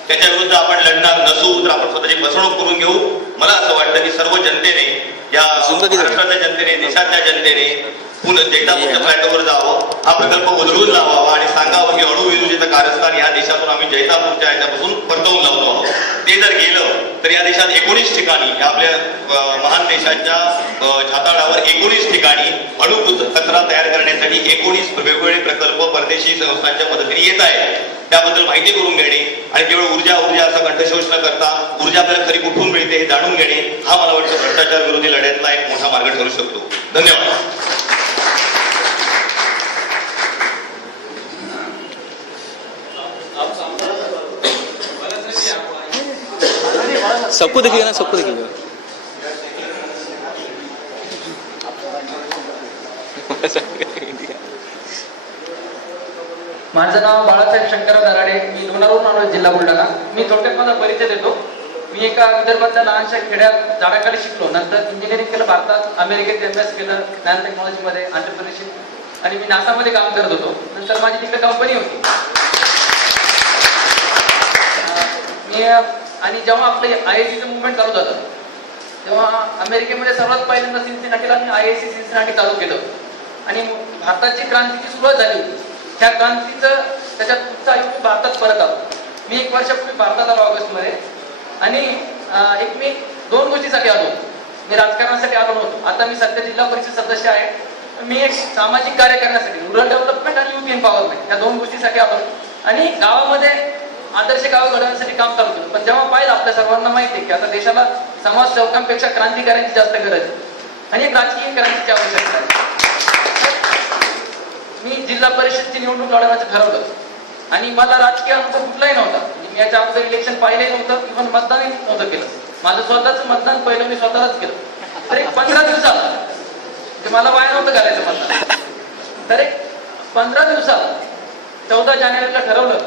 त्याच्या विरुद्ध आपण लढणार नसू तर आपण स्वतःची फसवणूक करून घेऊ. मला असं वाटतं की सर्व जनतेने, या महाराष्ट्राच्या जनतेने, देशाच्या जनतेने पुन्हा जैतापूरच्या प्लॅटफॉर्मवर जावं, हा प्रकल्प उधळून लावावा आणि सांगावं की अणुविद्युतीचं कारस्थान या देशातून आम्ही जैतापूरच्या ह्याच्यापासून परतवून लावतो आहोत. ते जर गेलं तर या देशात 19 ठिकाणी, आपल्या महान देशाच्या छाताडावर 19 ठिकाणी अणु कचरा तयार करण्यासाठी 19 वेगवेगळे प्रकल्प परदेशी संस्थांच्या मदतीने येत आहेत. त्याबद्दल माहिती करून घेणे आणि केवळ ऊर्जा असा कंठशोष न करता ऊर्जा आपल्याला खरी कुठून मिळते हे जाणून घेणे हा मला वाटतं भ्रष्टाचार विरोधी लढ्यातला एक मोठा मार्ग ठरू शकतो. धन्यवाद. सबको देखिएगा ना, सबको देखिएगा. माझं नाव बाळासाहेब शंकरराव दराडे. मी लोणारवरून आलो, जिल्हा बुलढाणा. मी थोडक्यात माझा परिचय देतो. मी एका विदर्भातल्या लहानशा खेड्यात झाडाखाली शिकलो. नंतर इंजिनिअरिंग केलं भारतात, अमेरिकेत MS केलं नॅनो टेक्नॉलॉजीमध्ये, एंटरप्रेन्योरशिप, आणि मी नासामध्ये काम करत होतो. नंतर माझी तिकडे कंपनी होती. आणि जेव्हा आपलं IITचं मुवमेंट चालू झालं तेव्हा अमेरिकेमध्ये सर्वात पहिल्यांदा सिन्सिनाटीला मी IIC सिन्सिनाटी चालू केलं आणि भारताची क्रांतीची सुरुवात झाली. त्या क्रांतीचं त्याच्यात पुढचं आयुष्य भारतात परत आलो. मी 1 वर्षापूर्वी भारतात आलो ऑगस्टमध्ये आणि मी 2 गोष्टीसाठी आलो. मी राजकारणासाठी आलो नव्हतो. आता मी सध्या जिल्हा परिषद सदस्य आहे. मी एक सामाजिक कार्य करण्यासाठी, रुरल डेव्हलपमेंट आणि युथ एम्पॉवरमेंट या 2 गोष्टीसाठी आलो आणि गावामध्ये आदर्श गाव घडवण्यासाठी काम चालू केलं. पण जेव्हा पाहिलं, आपल्या सर्वांना माहिती आहे की आता देशाला समाजसेवकांपेक्षा क्रांतिकाऱ्यांची जास्त गरज आहे आणि एक राजकीय क्रांतीची आवश्यकता आहे. मी जिल्हा परिषदची निवडणूक लढवण्याचं ठरवलं आणि मला राजकीय अनुभव कुठलाही नव्हता. मी याच्या अगोदर इलेक्शन पाहिलंही नव्हतं, इव्हन मतदानही नव्हतं केलं. माझं स्वतःच मतदान पहिलं मी स्वतःच केलं. तर एक 15 दिवसात मला वाया नव्हतं करायचं मतदान. तर एक 15 दिवसात 14 जानेवारीला ठरवलं,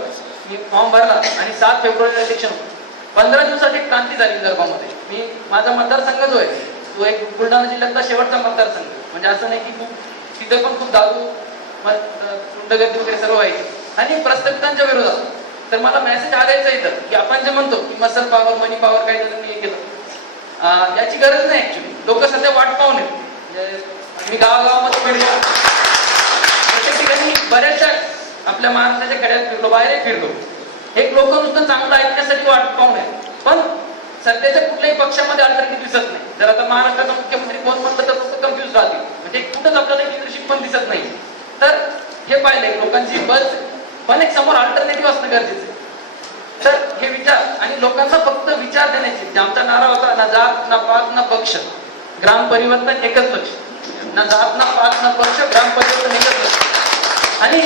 मी फॉर्म भरला आणि 7 फेब्रुवारीला इलेक्शन होतं. 15 दिवसात एक क्रांती झाली विदर्भामध्ये. मी माझा मतदारसंघ जो आहे तो एक बुलढाणा जिल्ह्यातला शेवटचा मतदारसंघ. म्हणजे असं नाही की खूप तिथे पण खूप दारू गुंडगर्दी वगैरे सर्व व्हायची आणि प्रस्थापितांच्या विरोधात. तर मला मेसेज आलायचा इथं की आपण जे म्हणतो की मसल पॉवर मनी पॉवर काही जणांनी हे केलं, याची गरज नाही. ऍक्च्युली लोक सध्या वाट पाहून येत. मी गावागावामध्ये फिरलो, प्रत्येक ठिकाणी बऱ्याचशा आपल्या महाराष्ट्राच्या खेड्यात फिरलो, बाहेरही फिरलो. एक लोक नुसतं चांगलं ऐकण्यासाठी वाट पाहून आहेत, पण सध्याच्या कुठल्याही पक्षामध्ये अल्टरनेटिव्ह दिसत नाही. जर आता महाराष्ट्राचा मुख्यमंत्री कोण म्हटलं तर लोक कन्फ्युज राहतील. म्हणजे कुठंच आपल्याला लिडरशिप पण दिसत नाही. तर हे पाहिलंय लोकांची बस, पण एक समोर अल्टरनेटिव्ह असणं गरजेचं आहे. तर हे विचार आणि लोकांना फक्त विचार देण्याचे, जे आमचा नारा होता, ना जात ना पात ना पक्ष, ग्राम परिवर्तन एकच लक्ष. ना जात ना पात ना पक्ष, ग्राम परिवर्तन एकच लक्ष. आणि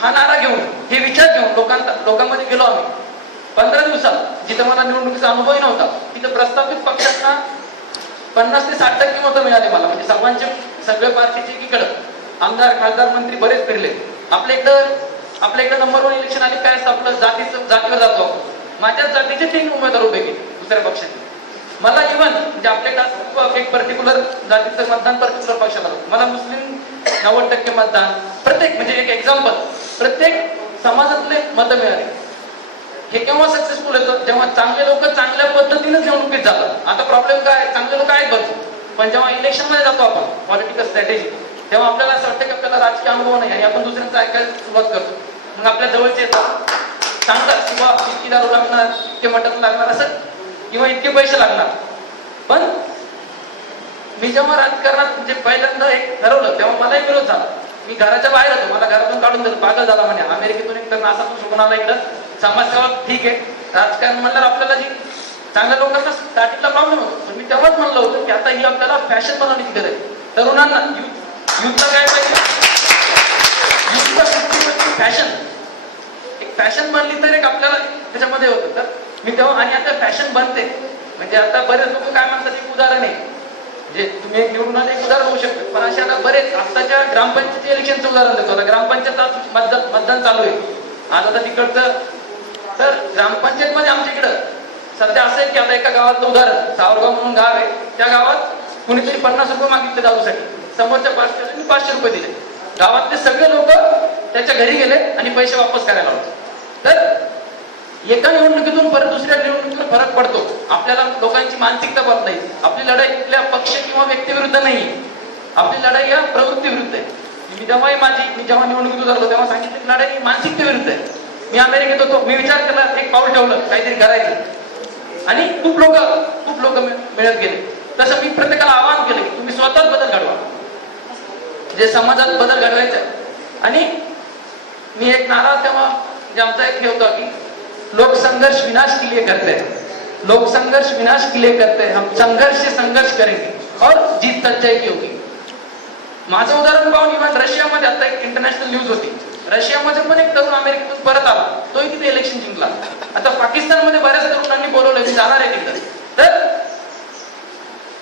हा नारा घेऊन, हे विचार घेऊन लोकांमध्ये गेलो आम्ही. 15 दिवसात जिथं मला निवडणुकीचा अनुभवही नव्हता, तिथं प्रस्थापित पक्षांना 50 ते 60% मतं मिळाले मला. म्हणजे सर्वांचे, सगळ्या पार्टीचे एकीकडं आमदार खासदार मंत्री बरेच फिरले. आपल्या इकडं नंबर 1 इलेक्शन आले काय असतं, आपलं जातीवर जातो आपण. माझ्याच जातीचे 3 उमेदवार उभे केले दुसऱ्या पक्षाने. मला इव्हन म्हणजे आपल्याकडे एक पर्टिक्युलर जातीचं मतदान पर्टिक्युलर पक्षाला होतं. मला मुस्लिम 90% मतदान, प्रत्येक म्हणजे एक एक्झाम्पल, प्रत्येक समाजातले मतं मिळाले. हे केव्हा सक्सेसफुल होतं, जेव्हा चांगले लोक चांगल्या पद्धतीने निवडणुकीत जातात. आता प्रॉब्लेम काय, चांगले लोक आहेत भरपूर, पण जेव्हा इलेक्शन मध्ये जातो आपण पॉलिटिकल स्ट्रॅटेजी, तेव्हा आपल्याला असं वाटतं की आपल्याला राजकीय अनुभव नाही आणि आपण दुसऱ्यांचं ऐकायला सुरुवात करतो. मग आपल्या जवळचे येतात, सांगतात की बाबा इतकी दारू लागणार, इतके मटण लागणार असं, किंवा इतके पैसे लागणार. पण मी जेव्हा राजकारणात म्हणजे पहिल्यांदा एक ठरवलं तेव्हा मलाही विरोध झाला. मी घराच्या बाहेर होतो, मला घरातून काढून दिलं, पागल झाला म्हणे, अमेरिकेतून एक तर नासातून शिकून आला इकडं, समाजसेवा ठीक आहे, राजकारण म्हणल्यावर आपल्याला जी चांगल्या लोकांना स्टार्टिंगला प्रॉब्लेम होतो. पण मी तेव्हाच म्हणलं होतं की आता ही आपल्याला फॅशन बनवण्याची गरज आहे. तरुणांना युथला काय पाहिजे, युथला फॅशन, एक फॅशन बनली तर एक आपल्याला त्याच्यामध्ये होतं. तर मी तेव्हा, आणि आता फॅशन बनते. म्हणजे आता बरेच लोक काय म्हणतात, एक उदाहरण आहे, म्हणजे तुम्ही एक निवडून आले एक उदाहरण होऊ शकतं, पण असे आता बरेच आताच्या ग्रामपंचायत इलेक्शनचं उदाहरण देतो. आता ग्रामपंचायत मतदान चालू आहे आज, आता तिकडचं. तर ग्रामपंचायत मध्ये आमच्या इकडं सध्या असं आहे की आता एका गावातलं उदाहरण, सावरगाव म्हणून गाव आहे, त्या गावात कुणीतरी 50 रुपये मागितले दारूसाठी, समोरच्या 500 रुपये दिले. गावातले सगळे लोक त्याच्या घरी गेले आणि पैसे वापस करायला लावले. तर एका निवडणुकीतून परत दुसऱ्या निवडणुकीतून फरक पडतो. आपल्याला लोकांची मानसिकता बदलायची. आपली लढाई कुठल्या पक्ष किंवा व्यक्तीविरुद्ध नाही, आपली लढाई या प्रवृत्ती विरुद्ध आहे. मी जेव्हा निवडणुकीत उतरलो तेव्हा सांगितलं की लढाई मानसिकते विरुद्ध आहे. मी अमेरिकेत होतो, मी विचार केला, एक पाऊल ठेवलं, काहीतरी करायचं, आणि खूप लोक मिळत गेले. तसं मी प्रत्येकाला आवाहन केलं की तुम्ही स्वतःच बदल घडवा, जे समाजात बदल घडवायचा आहे. आणि मी एक नारा तेव्हा म्हणजे आमचा एक हे होता की लोक संघर्ष विनाश के लिए करते हैं, लोग संघर्ष विनाश के लिए करते हैं, हम संघर्ष से संघर्ष करेंगे और जीत सच्चाई की होगी. माझं उदाहरण पाहून इव्हन रशियामध्ये आता एक इंटरनॅशनल न्यूज होती, रशियामध्ये पण एक तरुण अमेरिकेतून परत आला, तोही तिथे इलेक्शन जिंकला. आता पाकिस्तानमध्ये बऱ्याच तरुणांनी बोलवलं, मी जाणार आहे तिकडे. तर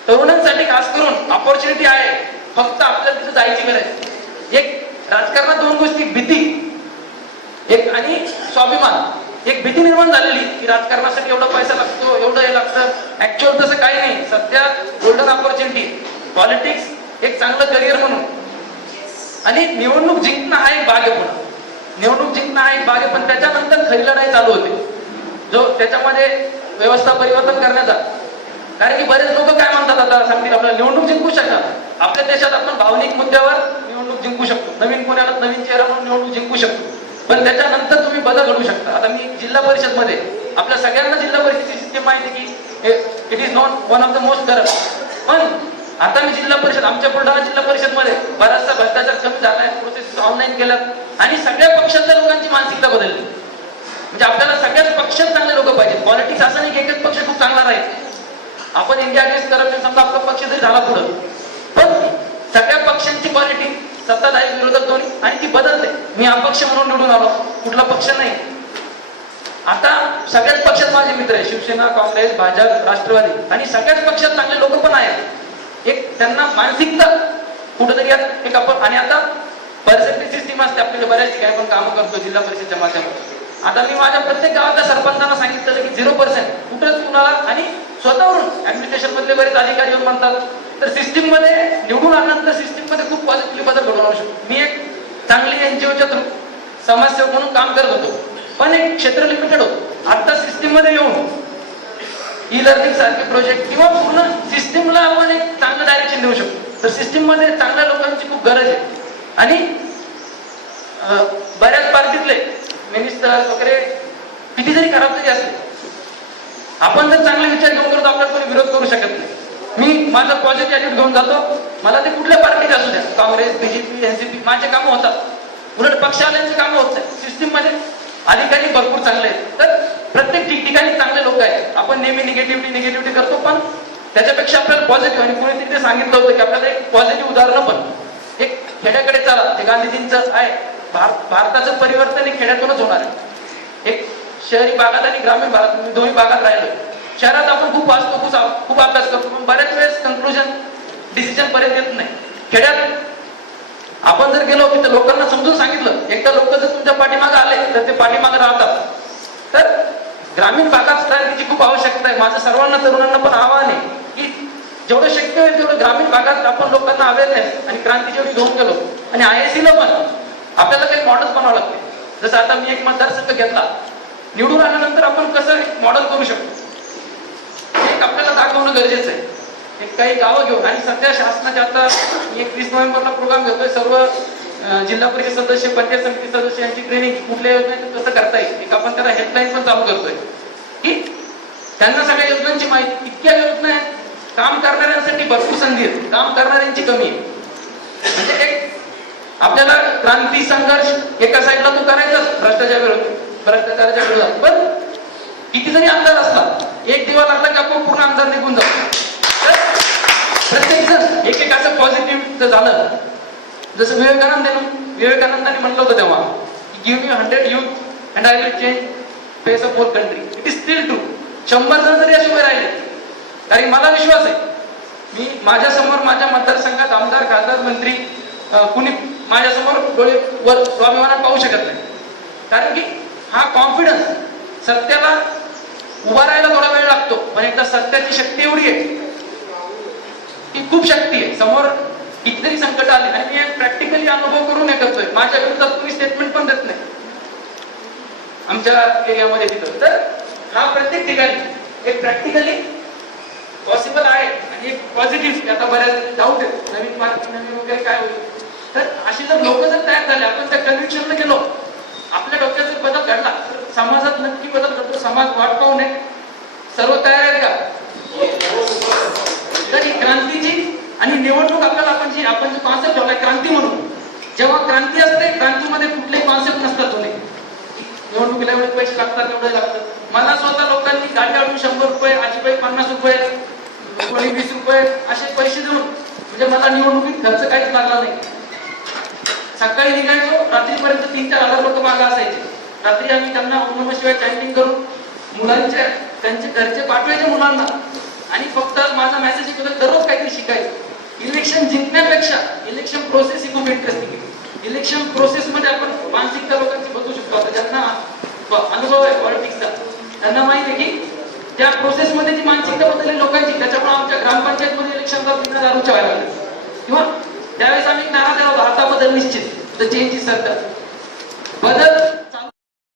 तरुणांसाठी खास करून ऑपॉर्च्युनिटी आहे, फक्त आपल्याला तिथे जायची गरज आहे. एक राजकारणात 2 गोष्टी, भीती एक आणि स्वाभिमान. एक भीती निर्माण झालेली की राजकारणासाठी एवढा पैसा लागतो, एवढं हे लागतं. ऍक्च्युअल तसं काही नाही. सध्या गोल्डन ऑपॉर्च्युनिटी, पॉलिटिक्स एक चांगलं करिअर म्हणून. आणि निवडणूक जिंकणं हा एक भाग आहे, पुन्हा निवडणूक जिंकणं हा एक भाग आहे, पण त्याच्यानंतर खरी लढाई चालू होते, जो त्याच्यामध्ये व्यवस्था परिवर्तन करण्याचा. कारण की बरेच लोक काय म्हणतात, आता सांगतील आपल्याला निवडणूक जिंकू शकतात. आपल्या देशात आपण भावनिक मुद्द्यावर निवडणूक जिंकू शकतो, नवीन कोणाला नवीन चेहरा म्हणून निवडणूक जिंकू शकतो, पण त्याच्यानंतर तुम्ही बदल घडू शकता. आता मी जिल्हा परिषद मध्ये, आपल्या सगळ्यांना जिल्हा परिषदेची सिस्टीम माहिती की it is not one of the most corrupt. पण आता मी जिल्हा परिषद, आमच्या बुलढाणा जिल्हा परिषद मध्ये बराचसा भ्रष्टाचार कमी झालाय, प्रोसेस ऑनलाईन केल्यात आणि सगळ्या पक्षातल्या लोकांची मानसिकता बदलली. म्हणजे आपल्याला सगळ्याच पक्षात चांगले लोक पाहिजे. पॉलिटिक्स असं नाही की एकच पक्ष खूप चांगला राहील. आपण इंडिया अगेन्स्ट करप्शन समजा आपला पक्ष जरी झाला पुढं, पण सगळ्या पक्षांची क्वालिटी, सत्ताधारी विरोधक दोन्ही, आणि ती बदलते. मी अपक्ष म्हणून निवडून आलो, कुठला पक्ष नाही. आता सगळ्याच पक्षात माझे मित्र आहे, शिवसेना, काँग्रेस, भाजप, राष्ट्रवादी, आणि सगळ्याच पक्षात चांगले लोक पण आहेत. एक त्यांना मानसिकता कुठेतरी एक आपण, आणि आता पर्सेंटेज सिस्टीम असते आपल्याला बऱ्याच ठिकाणी आपण कामं करतो जिल्हा परिषदच्या माध्यमातून. आता मी माझ्या प्रत्येक गावातल्या सरपंचांना सांगितलं की 0% कुठंच कुणाला, आणि स्वतःवरून ऍडमिनिस्ट्रेशन मधले बरेच अधिकारी येऊन म्हणतात, तर सिस्टीम मध्ये निवडून आल्यानंतर सिस्टीम मध्ये खूप पॉझिटिव्ह बदल घडवून आणू शकतो. मी एक चांगली एनजीओच्या थ्रू समाजसेवक म्हणून काम करत होतो, पण एक क्षेत्र लिमिटेड होतो. आता सिस्टीम मध्ये येऊन ई लर्निंग सारखे प्रोजेक्ट किंवा पूर्ण सिस्टीमला आपण एक चांगलं डायरेक्शन देऊ शकतो. तर सिस्टीम मध्ये चांगल्या लोकांची खूप गरज आहे. आणि बऱ्याच पार्टीतले मिनिस्टर वगैरे किती जरी खराब जरी असले, आपण जर चांगले विचार घेऊन करतो आपल्याला कोणी विरोध करू शकत नाही. मी माझा पॉझिटिव्ह ॲटिट्यूड घेऊन जातो, मला ते कुठल्या पार्टीचे असू द्या, काँग्रेस, बीजेपी, एनसीपी, माझे कामं होतात. उलट पक्षावाल्यांची कामं होत नाही. सिस्टीम मध्ये अधिकारी भरपूर चांगले आहेत. तर प्रत्येक ठिकठिकाणी चांगले लोक आहेत. आपण नेहमी निगेटिव्हिटी करतो, पण त्याच्यापेक्षा आपल्याला पॉझिटिव्ह, आणि कोणीतरी ते सांगितलं होतं की आपल्याला एक पॉझिटिव्ह उदाहरण पण, एक खेड्याकडे चला, जे गांधीजींचं आहे, भारताचं परिवर्तन हे खेड्यातूनच होणार आहे. एक शहरी भागात आणि ग्रामीण भागात, दोन्ही भागात राहिलो. शहरात आपण खूप वाचतो, खूप अभ्यास करतो, पण बऱ्याच वेळेस कन्क्लुजन डिसिजन पर्यंत येत नाही. खेड्यात आपण जर गेलो की तर लोकांना समजून सांगितलं, एकदा लोक जर तुमच्या पाठीमागे आले तर ते पाठीमागे राहतात. तर ग्रामीण भागात क्रांतीची खूप आवश्यकता आहे. माझं सर्वांना तरुणांना पण आव्हान आहे की जेवढं शक्य होईल तेवढं ग्रामीण भागात आपण लोकांना अवेअरनेस आणि क्रांती जेवढी घेऊन गेलो, आणि IISc ला पण आपल्याला काही मॉडेल्स बनावं लागते. जसं आता मी एक मतदारसंघ घेतला, निवडून आल्यानंतर आपण कसं मॉडेल करू शकतो एक आपल्याला दाखवणं गरजेचं आहे. एक काही गावं घेऊन, आणि सध्या शासनाच्या आता 31 नोव्हेंबरला प्रोग्राम घेतोय, सर्व जिल्हा परिषद सदस्य, पंचायत समिती सदस्य यांची ट्रेनिंग कुठल्या योजनेत कसं करता येईल. एक आपण त्याला हेल्पलाईन पण चालू करतोय की त्यांना सगळ्या योजनांची माहिती. इतक्या योजना आहेत, काम करणाऱ्यांसाठी भरपूर संधी आहे, काम करणाऱ्यांची कमी आहे. म्हणजे एक आपल्याला क्रांती संघर्ष एका साईडला तो करायचाच भ्रष्टाचाराच्या विरोधात, पण किती जरी अंधार असला, एक दिवा लागला की आपण पूर्ण अंधार निघून जातो. तर प्रत्येक जण एक असं पॉझिटिव्ह जर झालं, जसं विवेकानंदांनी म्हटलं होतं तेव्हा, give me 100 youth and I will change face of whole country. It is still true. 100 जण जरी असे उभे राहिले, तरी मला विश्वास आहे, मी माझ्या समोर माझ्या मतदारसंघात आमदार, खासदार, मंत्री कुणी माझ्या समोर डोळे वर स्वाभिमानात पाहू शकत नाही. कारण की हा कॉन्फिडन्स, सत्याला उभा राहायला थोडा वेळ लागतो, पण एकदा सत्याची शक्ती एवढी आहे की खूप शक्ती आहे. समोर कितीतरी संकट आले, आणि मी प्रॅक्टिकली अनुभव करून हे करतोय. माझ्या विरुद्धात तुम्ही स्टेटमेंट पण देत नाही आमच्या एरियामध्ये तिथं. तर हा प्रत्येक ठिकाणी एक प्रॅक्टिकली पॉसिबल आहे, आणि एक पॉझिटिव्ह. आता बऱ्याच डाऊट आहे नवीन मार्केट नवीन वगैरे काय होईल. तर अशी जर लोक जर तयार झाले, आपण त्या कन्व्हिक्शनला गेलो, आपल्या डोक्यात जर बदल घडला, तर समाजात नक्की बदल घडतो. समाज वाट पाहू नये. सर्व तयार आहेत का? तर ही क्रांतीची आणि निवडणूक आपल्याला आपण जो कॉन्सेप्ट ठेवलाय क्रांती म्हणून, जेव्हा क्रांती असते, क्रांतीमध्ये कुठलेही कॉन्सेप्ट नसतात. होणे निवडणुकीला एवढे पैसे लागतात, एवढे लागतात. मला स्वतः लोकांनी गाडी आणून 100 रुपये, आजीबाई 50 रुपये, कोणी 20 रुपये असे पैसे देऊन, म्हणजे मला निवडणुकीत खर्च काहीच लागला नाही. सकाळी निघायचो, रात्रीपर्यंत 3-4 हजार लोक मागे असायचे. रात्री आम्ही त्यांना ओम नमः शिवाय चॅन्टिंग करून मुलांच्या त्यांचे घरचे पाठवायचे मुलांना, आणि फक्त माझा मेसेज शिकवतो, दररोज काहीतरी शिकायचं. इलेक्शन जिंकण्यापेक्षा इलेक्शन प्रोसेस ही खूप इंटरेस्टिंग आहे. इलेक्शन प्रोसेस मध्ये आपण मानसिकता लोकांची बदलू शकतो. आता ज्यांना अनुभव आहे पॉलिटिक्सचा, त्यांना माहिती आहे की त्या प्रोसेस मध्ये जी मानसिकता बदलली लोकांची, त्याच्यामुळे आमच्या ग्रामपंचायत मध्ये इलेक्शनला 3 दारूच्या व्हायला लागले. किंवा त्यावेळेस आम्ही नारा दिला होता, आता बदल निश्चित, द चेंज इज सर्टन. बदल